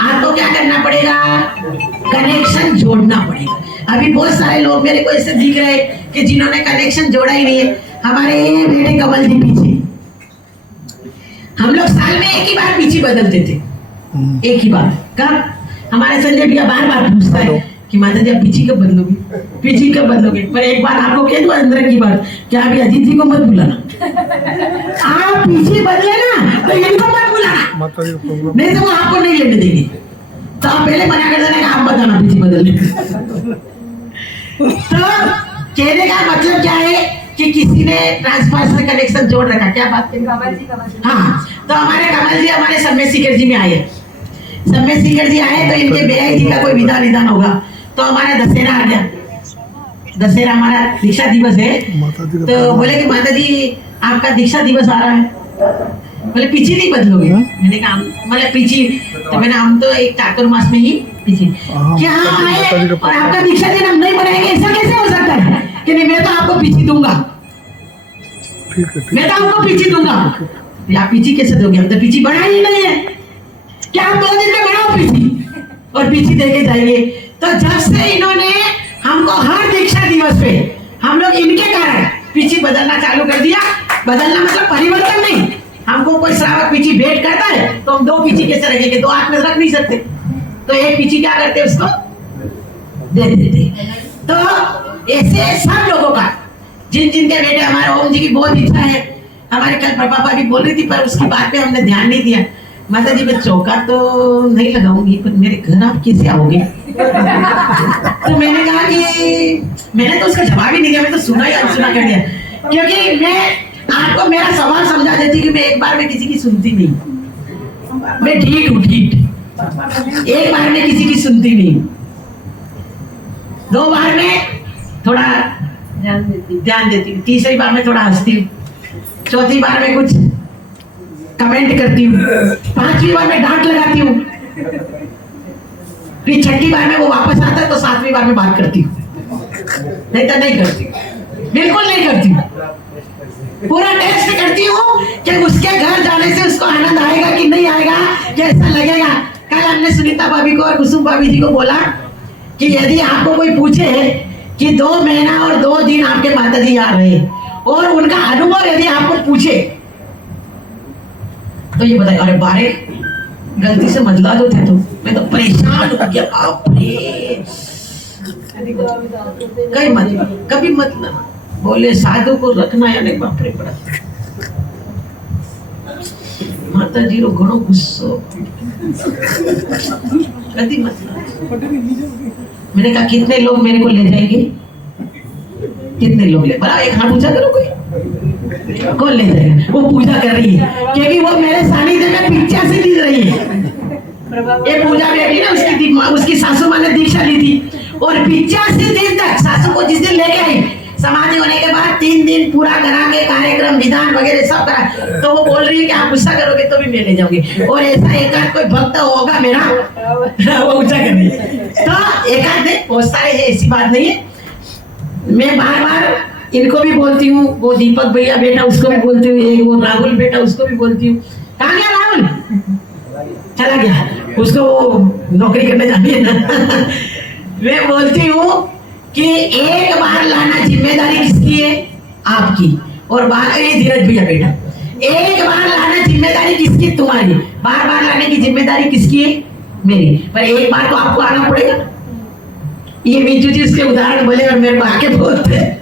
आपको क्या करना पड़ेगा, कनेक्शन जोड़ना पड़ेगा। अभी बहुत सारे लोग मेरे को ऐसे दिख रहे कि जिन्होंने कनेक्शन जोड़ा ही नहीं है। हमारे बेटे कमल जी पीछे, हम लोग साल में एक ही बार पीछे बदलते थे, एक ही बार। कब? हमारे संजय भैया बार पूछता है कि माता जी आप पीछी कब बदलोगे। पर एक बार आपको कह दो अंदर की बात, क्या अभी अजीत जी को मत बुलाना, आप पीछे बदले ना तो इनको मत बुलाना, नहीं तो वो आपको नहीं लेने देंगे। तो आप पहले मना कर देना कि आप बताना पीछे बदलने। तो कहने का मतलब क्या है कि किसी ने ट्रांसफार्मर से कनेक्शन जोड़ रखा, क्या बात करें? कमल जी। हाँ, तो हमारे कमल जी हमारे समय सीकर जी में आए, समय सीकर जी आए तो इनके बेआई जी का कोई विधान निधान होगा, तो हमारा दशहरा आ गया। दशहरा हमारा दीक्षा दिवस है, तो बोले कि माता जी आपका दीक्षा दिवस आ रहा है, बोले पीछे नहीं बदलोगे? मैंने कहा मतलब पीछे, तो मैंने हम तो एक चातुर्मास में ही पीछे क्या आए और आपका दीक्षा दिन हम नहीं बनाएंगे, ऐसा कैसे हो सकता है कि नहीं, मैं तो आपको पीछे दूंगा, मैं तो आपको पीछे दूंगा। आप पीछे कैसे दोगे, हम तो पीछे बढ़ा ही नहीं है, क्या आप 2 दिन में बढ़ाओ पीछे और पीछे देके जाएंगे। तो जब से इन्होंने हमको हर दीक्षा दिवस पे हम लोग इनके कारण पीछे बदलना चालू कर दिया। बदलना मतलब परिवर्तन नहीं, हमको कोई श्रावक पीछे भेंट करता है तो हम 2 पीछे कैसे रखेंगे, 2 हाथ में रख नहीं सकते, तो एक पीछे क्या करते हैं उसको दे देते। तो ऐसे सब लोगों का जिन जिनके बेटे, हमारे ओम जी की बहुत इच्छा है, हमारे कल पापा भी बोल रही थी, पर उसकी बात पे हमने ध्यान नहीं दिया। माता जी मैं चौका तो नहीं लगाऊंगी, पर मेरे घर आप कैसे आओगे? तो मैंने कहा कि मैंने तो उसका जवाब ही नहीं दिया, मैं तो सुना ही अनसुना कर दिया, क्योंकि मैं आपको मेरा सवाल समझा देती कि मैं एक बार में किसी की सुनती नहीं। मैं ठीक हूँ, ठीक, एक बार में किसी की सुनती नहीं, 2 बार में थोड़ा ध्यान देती हूँ, तीसरी बार में थोड़ा हंसती हूँ, चौथी बार में कुछ कमेंट करती हूँ, 5वीं बार में डांट लगाती हूँ, फिर 6ठी बार में वो वापस आता है तो 7वीं बार में बात करती हूँ, नहीं तो नहीं करती, बिल्कुल नहीं करती हूँ। पूरा टेस्ट करती हूँ कि उसके घर जाने से उसको आनंद आएगा कि नहीं आएगा, कैसा लगेगा। कल हमने सुनीता भाभी को और कुसुम भाभी जी को बोला कि यदि आपको कोई पूछे कि 2 महीना और 2 दिन आपके माता जी आ रहे और उनका अनुभव यदि आपको पूछे तो ये बताए, अरे बारे गलती से मजला दो थे तो मैं तो परेशान हो गया, बाप रे। कई मतलब कभी मतलब बोले साधु को रखना या नहीं, बाप रे बड़ा माता जी रो घणो गुस्सो कभी मतलब। मैंने कहा कितने लोग मेरे को ले जाएंगे, कितने लोग ले, बड़ा एक हाथ ऊंचा करो, कोई कौन ले जाएगा? वो पूजा कर रही है क्योंकि वो मेरे सानिध्य में पिक्चर से दिख रही है। ये पूजा बेटी ना उसकी सासू माँ ने दीक्षा ली थी और 85 दिन तक सासू को जिस दिन लेके आई समाधि होने के बाद 3 दिन पूरा करांगे, कार्यक्रम विधान वगैरह सब करा, तो वो बोल रही है कि आप गुस्सा करोगे तो भी मैं ले जाऊंगी। और ऐसा एकाध कोई भक्त होगा मेरा वो ऊंचा कर रही है, तो एकाध नहीं पहुंचता है, ऐसी बात नहीं है। मैं बार बार इनको भी बोलती हूँ, वो दीपक भैया बेटा उसको भी बोलती हूँ, एक वो राहुल बेटा उसको भी बोलती हूँ। कहाँ गया राहुल? चला गया, उसको वो नौकरी करने जानी है ना। मैं बोलती हूँ कि एक बार लाना जिम्मेदारी किसकी है? आपकी। और धीरज भैया बेटा, एक बार लाना जिम्मेदारी किसकी? तुम्हारी। बार बार लाने की जिम्मेदारी किसकी है? मेरी। पर एक बार तो आपको आना पड़ेगा। ये मीजू जी उसके उदाहरण बोले और मेरे को आके बोलते हैं,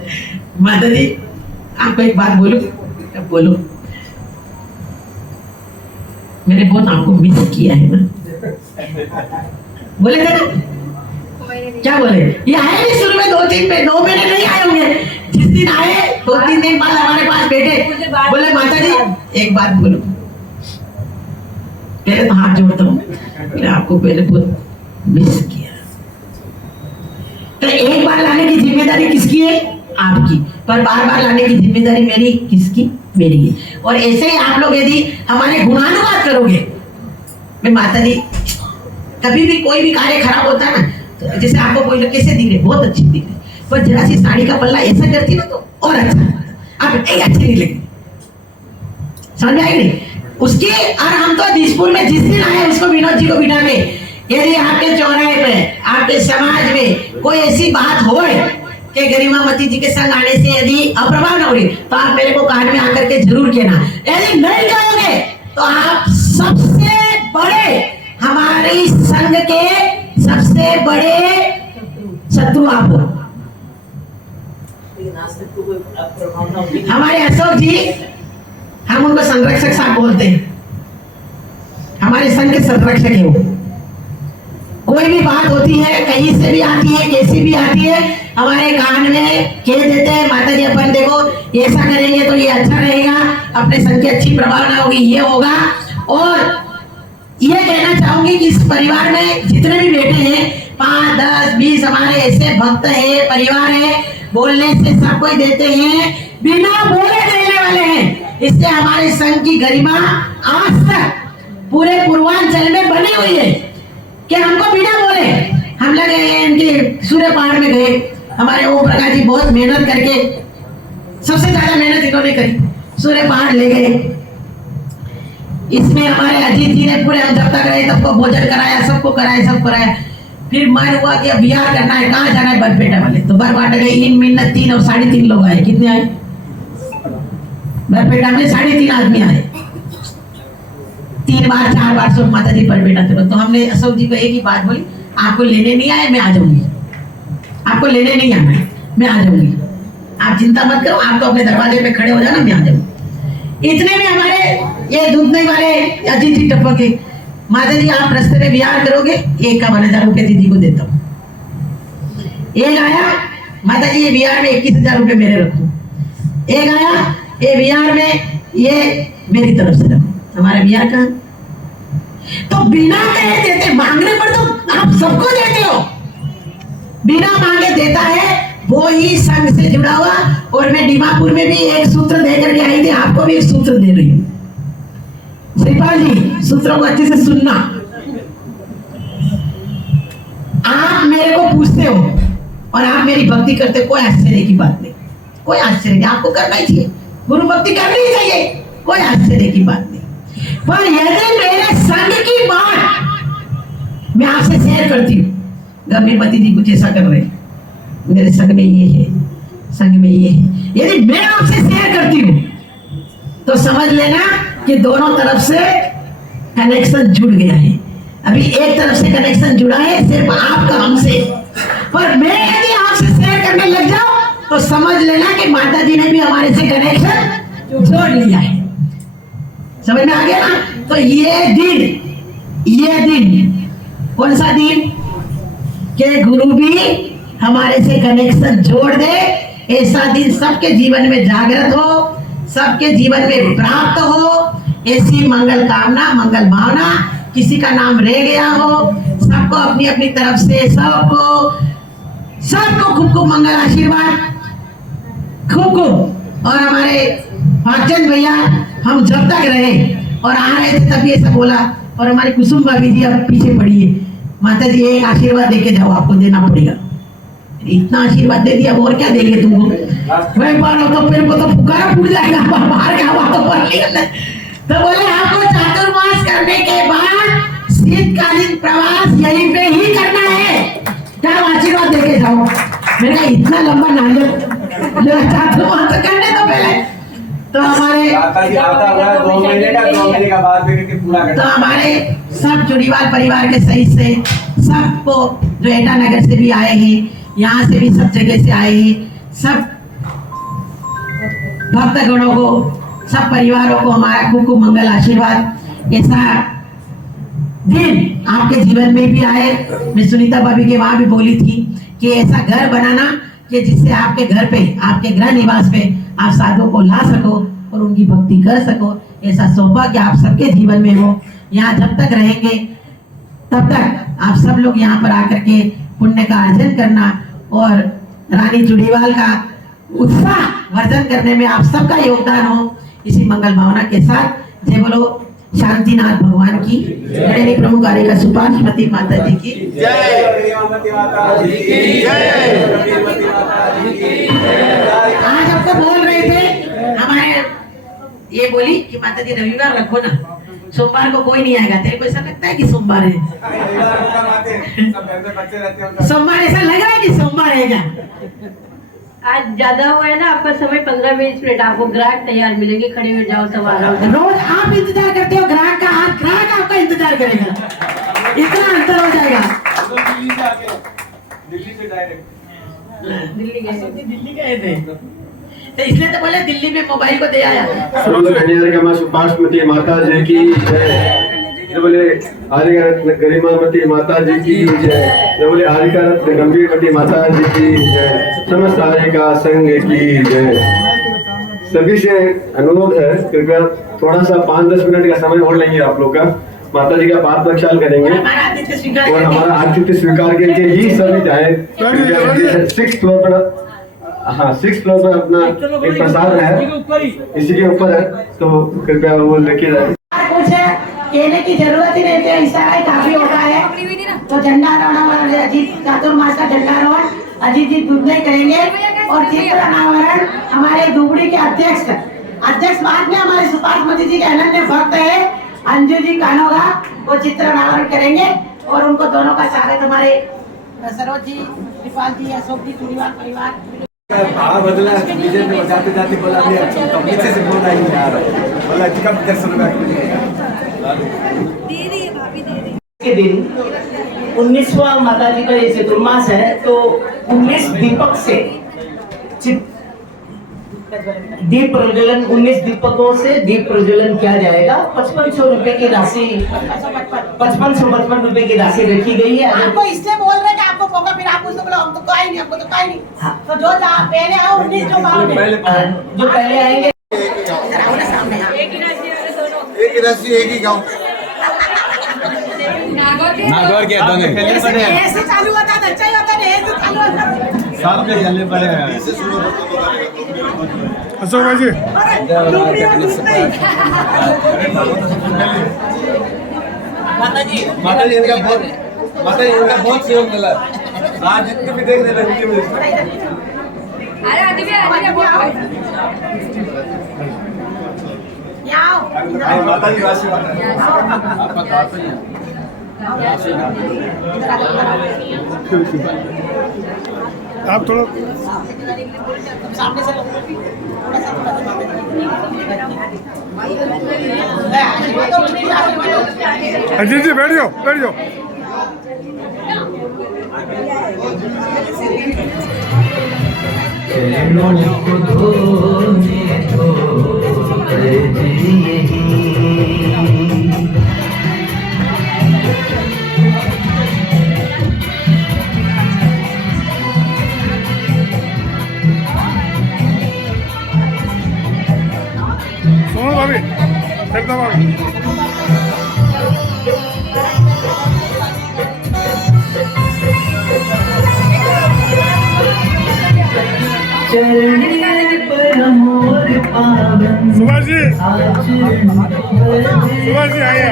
माता जी आपको एक बात बोलूं? बोलो। मैंने बहुत आपको मिस किया है ना, बोले थे ना? क्या बोले? ये आए नहीं शुरू में 2 महीने नहीं आए होंगे, जिस दिन आए 2-3 दिन बाद हमारे पास बैठे, बोले माता जी एक बात बोलो। पहले तो हाथ जोड़ता हूँ, आपको पहले बहुत मिस किया। तो एक बार लाने की जिम्मेदारी किसकी है? आपकी। पर बार बार लाने की जिम्मेदारी मेरी किसकी? मेरी है। और ऐसे ही आप लोग यदि हमारे गुणानुवाद करोगे, मैं माता जी कभी भी कोई भी कार्य खराब होता है ना, तो जैसे आपको कोई लोग कैसे दिख रहे, बहुत अच्छी दिख रही, पर जरा सी साड़ी का पल्ला ऐसा करती ना तो और अच्छा, आप अच्छी नहीं लगी, समझ में आई नहीं उसकी। और हम तो दिसपुर में जिस दिन आए उसको विनोद जी को बिठा के, यदि आपके चौराहे पे आपके समाज में कोई ऐसी बात हो कि गरिमामती जी के संग आने से यदि अप्रभाव न हो रही, तो आप मेरे को कान में आकर के जरूर कहना। यदि नहीं जाओगे तो आप सबसे बड़े हमारे संघ के सबसे बड़े शत्रु आप हो। हमारे अशोक जी, हम उनको संरक्षक साहब बोलते हैं, हमारे संघ के संरक्षक है वो। कोई भी बात होती है, कहीं से भी आती है, कैसी भी आती है, हमारे कान में कह देते हैं माता जी अपन देखो ऐसा करेंगे तो ये अच्छा रहेगा, अपने संघ की अच्छी प्रभावना होगी, ये होगा। और ये कहना चाहूंगी कि इस परिवार में जितने भी बैठे हैं 5, 10, 20 हमारे ऐसे भक्त है, परिवार है, बोलने से सब कोई देते हैं, बिना बोले देने वाले हैं। इससे हमारे संघ की गरिमा आज तक पूरे पूर्वांचल में बनी हुई है कि हमको बिना बोले हम लोग इनके सूर्य पहाड़ में गए, हमारे ओम प्रकाश जी बहुत मेहनत करके, सबसे ज्यादा मेहनत इन्होंने करी, सूर्य पहाड़ ले गए। इसमें हमारे अजीत जी ने पूरे हम जब तक रहे सबको भोजन कराया, सबको कराया, सब कराया। फिर मन हुआ कि अब बिहार करना है, कहाँ जाना है? बरपेटा वाले। तो बरपाटा गए, 3 मिनट 3 और 3.5 लोग आए। कितने आए? बरपेटा में 3.5 आदमी आए, 3 बार 4 बार सब माता जी बरपेटा थे। तो हमने अशोक जी को एक ही बात बोली, आपको लेने नहीं आए, मैं आ जाऊंगी। आपको लेने नहीं आना है, मैं आ जाऊंगी, आप चिंता मत करो, आप तो अपने दरवाजे पे खड़े हो जाना, मैं आ जाऊंगी। इतने में हमारे ये दूधने वाले अजीत जी टपके, माता जी आप रास्ते में विहार करोगे, एक का 1,000 रुपये दीदी को देता हूँ। एक आया, माता जी ये विहार में 21,000 रुपये मेरे रखो। एक आया, ये विहार में ये मेरी तरफ से रखो। हमारा विहार कहाँ? तो बिना कहे देते, मांगने पर तो आप सबको देते हो, बिना मांगे देता है वो ही संघ से जुड़ा हुआ। और मैं दीमापुर में भी एक सूत्र दे करके आई थी, आपको भी एक सूत्र दे रही हूँ। श्रीपाल जी सूत्रों को अच्छे से सुनना। आप मेरे को पूछते हो और आप मेरी भक्ति करते हो, कोई आश्चर्य की बात नहीं, कोई आश्चर्य नहीं, आपको करना ही चाहिए, गुरु भक्ति करनी ही चाहिए, कोई आश्चर्य की बात नहीं। पर यदि मेरे संग की बात मैं आपसे शेयर करती हूँ, गंभीरमती जी कुछ ऐसा कर रहे हैं, मेरे संग में ये है, संग में ये है, यदि मैं आपसे शेयर करती हूँ तो समझ लेना कि दोनों तरफ से कनेक्शन जुड़ गया है। अभी एक तरफ से कनेक्शन जुड़ा है सिर्फ आपका हमसे, पर मैं यदि आपसे शेयर करने लग जाऊं तो समझ लेना कि माता जी ने भी हमारे से कनेक्शन जोड़ लिया है। समझ में आ गया ना? तो ये दिन कौन सा दिन कि गुरु भी हमारे से कनेक्शन जोड़ दे, ऐसा दिन सबके जीवन में जागृत हो, सबके जीवन में प्राप्त हो, ऐसी मंगल कामना, मंगल भावना। किसी का नाम रह गया हो, सबको अपनी अपनी तरफ से सबको खूब खूब मंगल आशीर्वाद, खूब खूब। और हमारे भागचंद भैया हम जब तक रहे और आ रहे थे तभी ऐसा बोला, और हमारी कुसुम भाभी जी अब पीछे पड़ी है, माता जी एक आशीर्वाद देके जाओ, आपको देना पड़ेगा। इतना आशीर्वाद दे दिया, और क्या देंगे तुमको? भाई बार तो फिर वो तो पुकारा फूट जाएगा, बाहर का हवा तो भर लिया। तो बोले आपको चातुर्मास करने के बाद शीतकालीन प्रवास यहीं पे ही करना है, क्या आशीर्वाद देके जाओ। मैंने कहा इतना लंबा नारियल चातुर्मास करने तो पहले तो हमारे 2 महीने का बाद पूरा तो हमारे सब चुड़ीवाल परिवार के सही से सबको जो एटा नगर से भी आए हैं, यहाँ से भी सब जगह से आए हैं, सब भक्तगणों को, सब परिवारों को हमारा खूब खूब मंगल आशीर्वाद। ऐसा दिन आपके जीवन में भी आए। मैं सुनीता भाभी के वहां भी बोली थी कि ऐसा घर बनाना कि जिससे आपके घर पे, आपके गृह निवास पे आप साधुओं को ला सको और उनकी भक्ति कर सको। ऐसा सौभाग्य आप सबके जीवन में हो। यहाँ जब तक रहेंगे तब तक आप सब लोग यहाँ पर आकर के पुण्य का अर्जन करना और रानी चुड़ीवाल का उत्साह वर्धन करने में आप सबका योगदान हो। इसी मंगल भावना के साथ जय बोलो शांतिनाथ भगवान की, मेरी प्रमुख आर्यका सुपार्श्वमती माता जी की जय। आज आपको बोल रहे थे, हमारे ये बोली कि माता जी रविवार रखो ना, सोमवार को कोई नहीं आएगा। तेरे को ऐसा लगता है कि सोमवार है? सोमवार ऐसा लग रहा है कि सोमवार है क्या? आज ज्यादा हुआ है ना आपका समय, 15-20 मिनट आपको ग्राहक तैयार मिलेंगे, खड़े हो जाओ सब आ रहा हो। रोज आप इंतजार करते हो ग्राहक का, आज ग्राहक आपका इंतजार करेगा, इतना अंतर हो जाएगा। दिल्ली से डायरेक्ट दिल्ली गए थे तो इसलिए तो बोले दिल्ली में मोबाइल को दे आया। सुपार्श्वमती माता जी की जय, बोले आर्यका रत्न गरिमामती माता जी की जय, बोले आर्यका रत्न गंभीरमती माता जी की जय, समस्त आर्यका संघ की जय। सभी से अनुरोध है, कृपया थोड़ा सा 5-10 मिनट का समय और लेंगे आप लोग का, माता जी का पाठ प्रक्षाल करेंगे और हमारा आतिथ्य स्वीकार करके ही सभी जाए। 6th फ्लोर पर, हाँ 6th फ्लोर पर अपना एक प्रसाद है, इसी के ऊपर है, तो कृपया वो लेके जाए। कुछ कहने की जरूरत ही नहीं है, ऐसा है काफी होता है। तो झंडारोहण हमारे अजीत चातुर्मास का झंडारोहण अजीत जी दुबले करेंगे और चित्र अनावरण हमारे दुबड़ी के अध्यक्ष बाद में हमारे सुपार्श्वमती जी के अनन्य भक्त है अंजू जी कानोगा, वो चित्र अनावरण करेंगे और उनको दोनों का स्वागत हमारे सरोज जी, कृपाल जी, अशोक जी, चुड़ीवाल परिवार। बदला डीजे में बजाते जाते बोला पीछे से बोल रहा है यार, बोला कब दर्शन के दिन 19वां माता जी का ये चतुर्मास है, तो 19 दीपक से दीप प्रज्वलन 19 दीपकों से दीप प्रज्वलन किया जाएगा। 5500 रुपए की राशि 5555 रुपए की राशि रखी गई है। आपको इससे बोल रहे हैं कि आपको मौका, फिर आप उसको बोलो हम तो कोई नहीं, हमको तो कोई नहीं। हाँ। तो जो पहले आओ 19 जो पाओगे, जो पहले आएंगे एक ही राशि एक ही गाँव नागौर के दोनों ऐसे चालू होता था, अच्छा ही होता है, ऐसे चालू होता साथ में चलने पड़ेगा। अशोक भाई जी माता जी इनका बहुत सहयोग मिला। आज जितने भी देख रहे हैं माता जी आशीर्वाद आप थोड़ा सामने से अजीत जी बैठ जाओ बैठ जाओ। सुनो भाभी एकदम सुभाष जी आइए।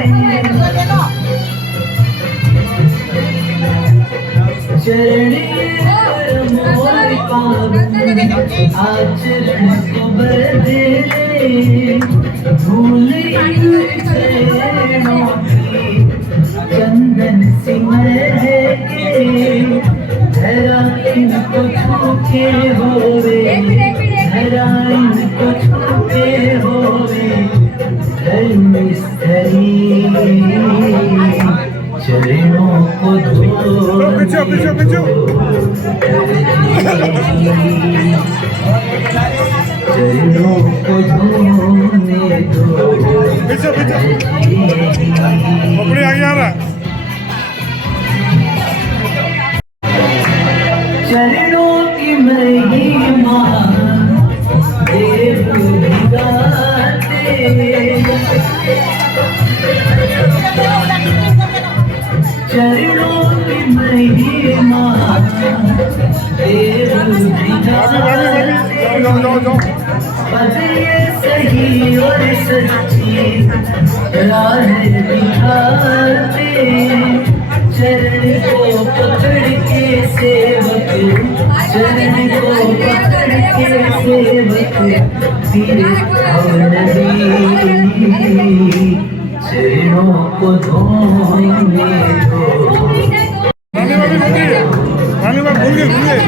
चंदन सिमर धरा इनको छूके होवे, धरा इनको छूके होवे, धर्म स्थली चरणों को पीछे पीछे पीछे चरणों को धोने दो, पीछे पीछे पकड़ी आगे आ रहा है। चरणों की महिमा देव गाते, चरणों की महिमा देव गाते, बदले सही और सच्ची राह दिखाते, चरण को पकड़ के सेवक, चरण को पकड़ के सेवक धीरे नदी चरणों को धोने दो। रानी बात भूल गए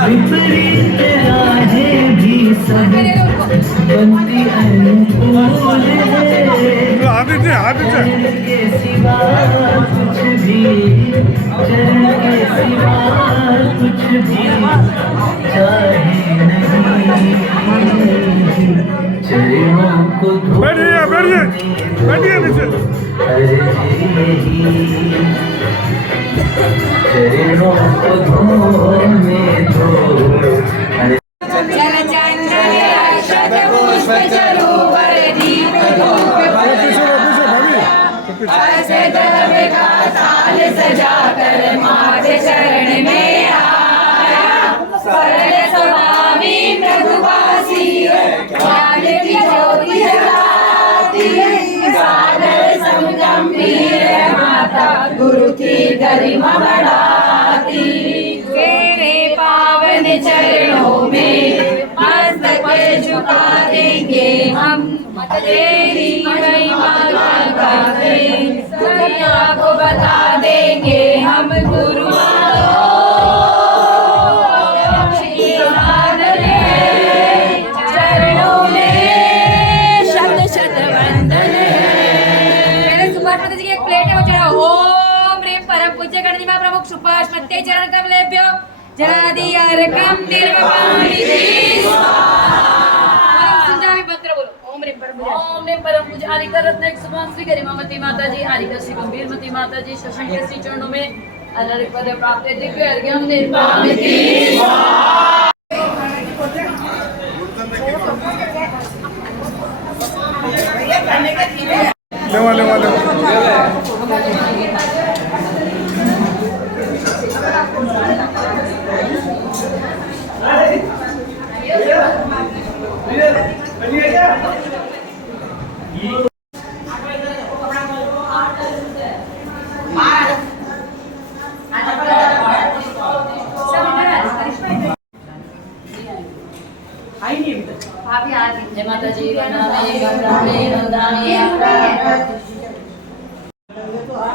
विपरीत राहें भी सब बनती अनुकूल है, आदित्य के सिवा कुछ भी, चरण के सिवा कुछ भी चाहे नहीं, चरणों को बैठिए बैठिए बैठिए नीचे। चरणों को धोने दो। सजा कर माते चरण में आया, सरल स्वभावी मृदुभाषी ज्ञान की ज्योति जलाती, सादर समगंभीर माता गुरु की गरिमा बढ़ाती, तेरे पावन चरणों में मस्तक झुका देंगे हम, तेरी महिमा गाते दुनिया को बता देंगे हम, गुरु गरिमा प्रमुख सुभाष मत्ते चरण कमलेभ्यो जनादियारकम निर्वपाणि संजामी मंत्र बोलो ओम ह्रीं परम पूज्य आदिकर रत्न एक सुभान श्री गरिमावती माता जी आदिकर श्री गंभीरमती माता जी शशंक श्री चरणों में अलग पद प्राप्त दिव्य अर्घ्यम निर्वापयामि। लेवा लेवा लेवा जय माता जी वंदनामि वंदनामि वंदनामि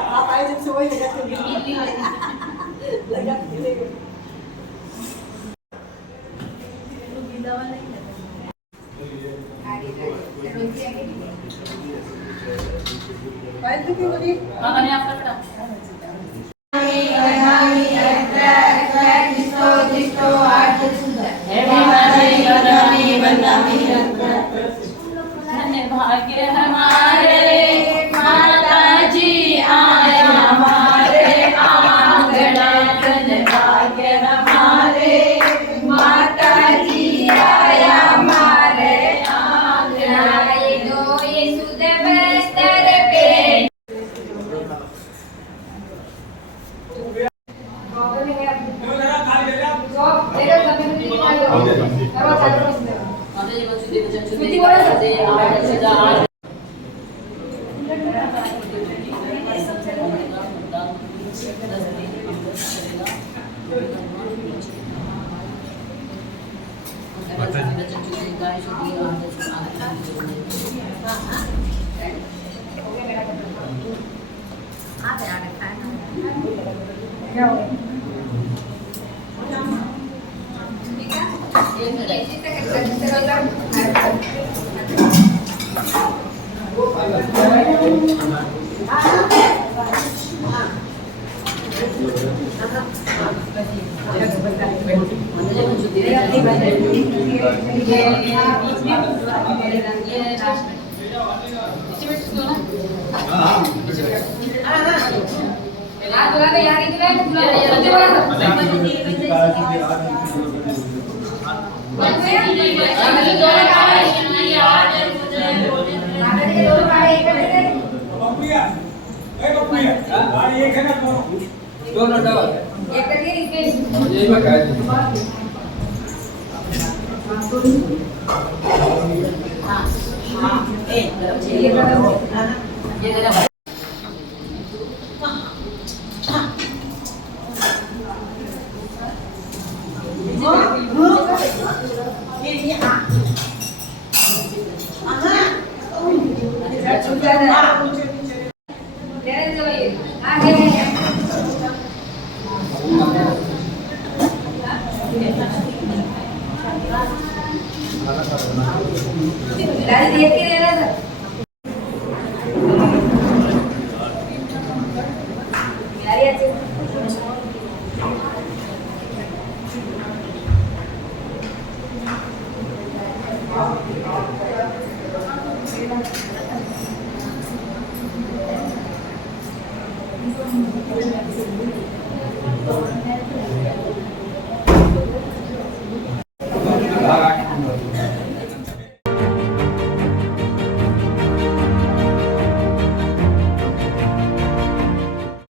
आप आए जब से वही लगा मांगने आपका बेटा भाग्य हमारे माता जी आया हमारे आंगना भाग्य हमारे माता जी आया हमारे आंगना दो ये सुध बस्तर पे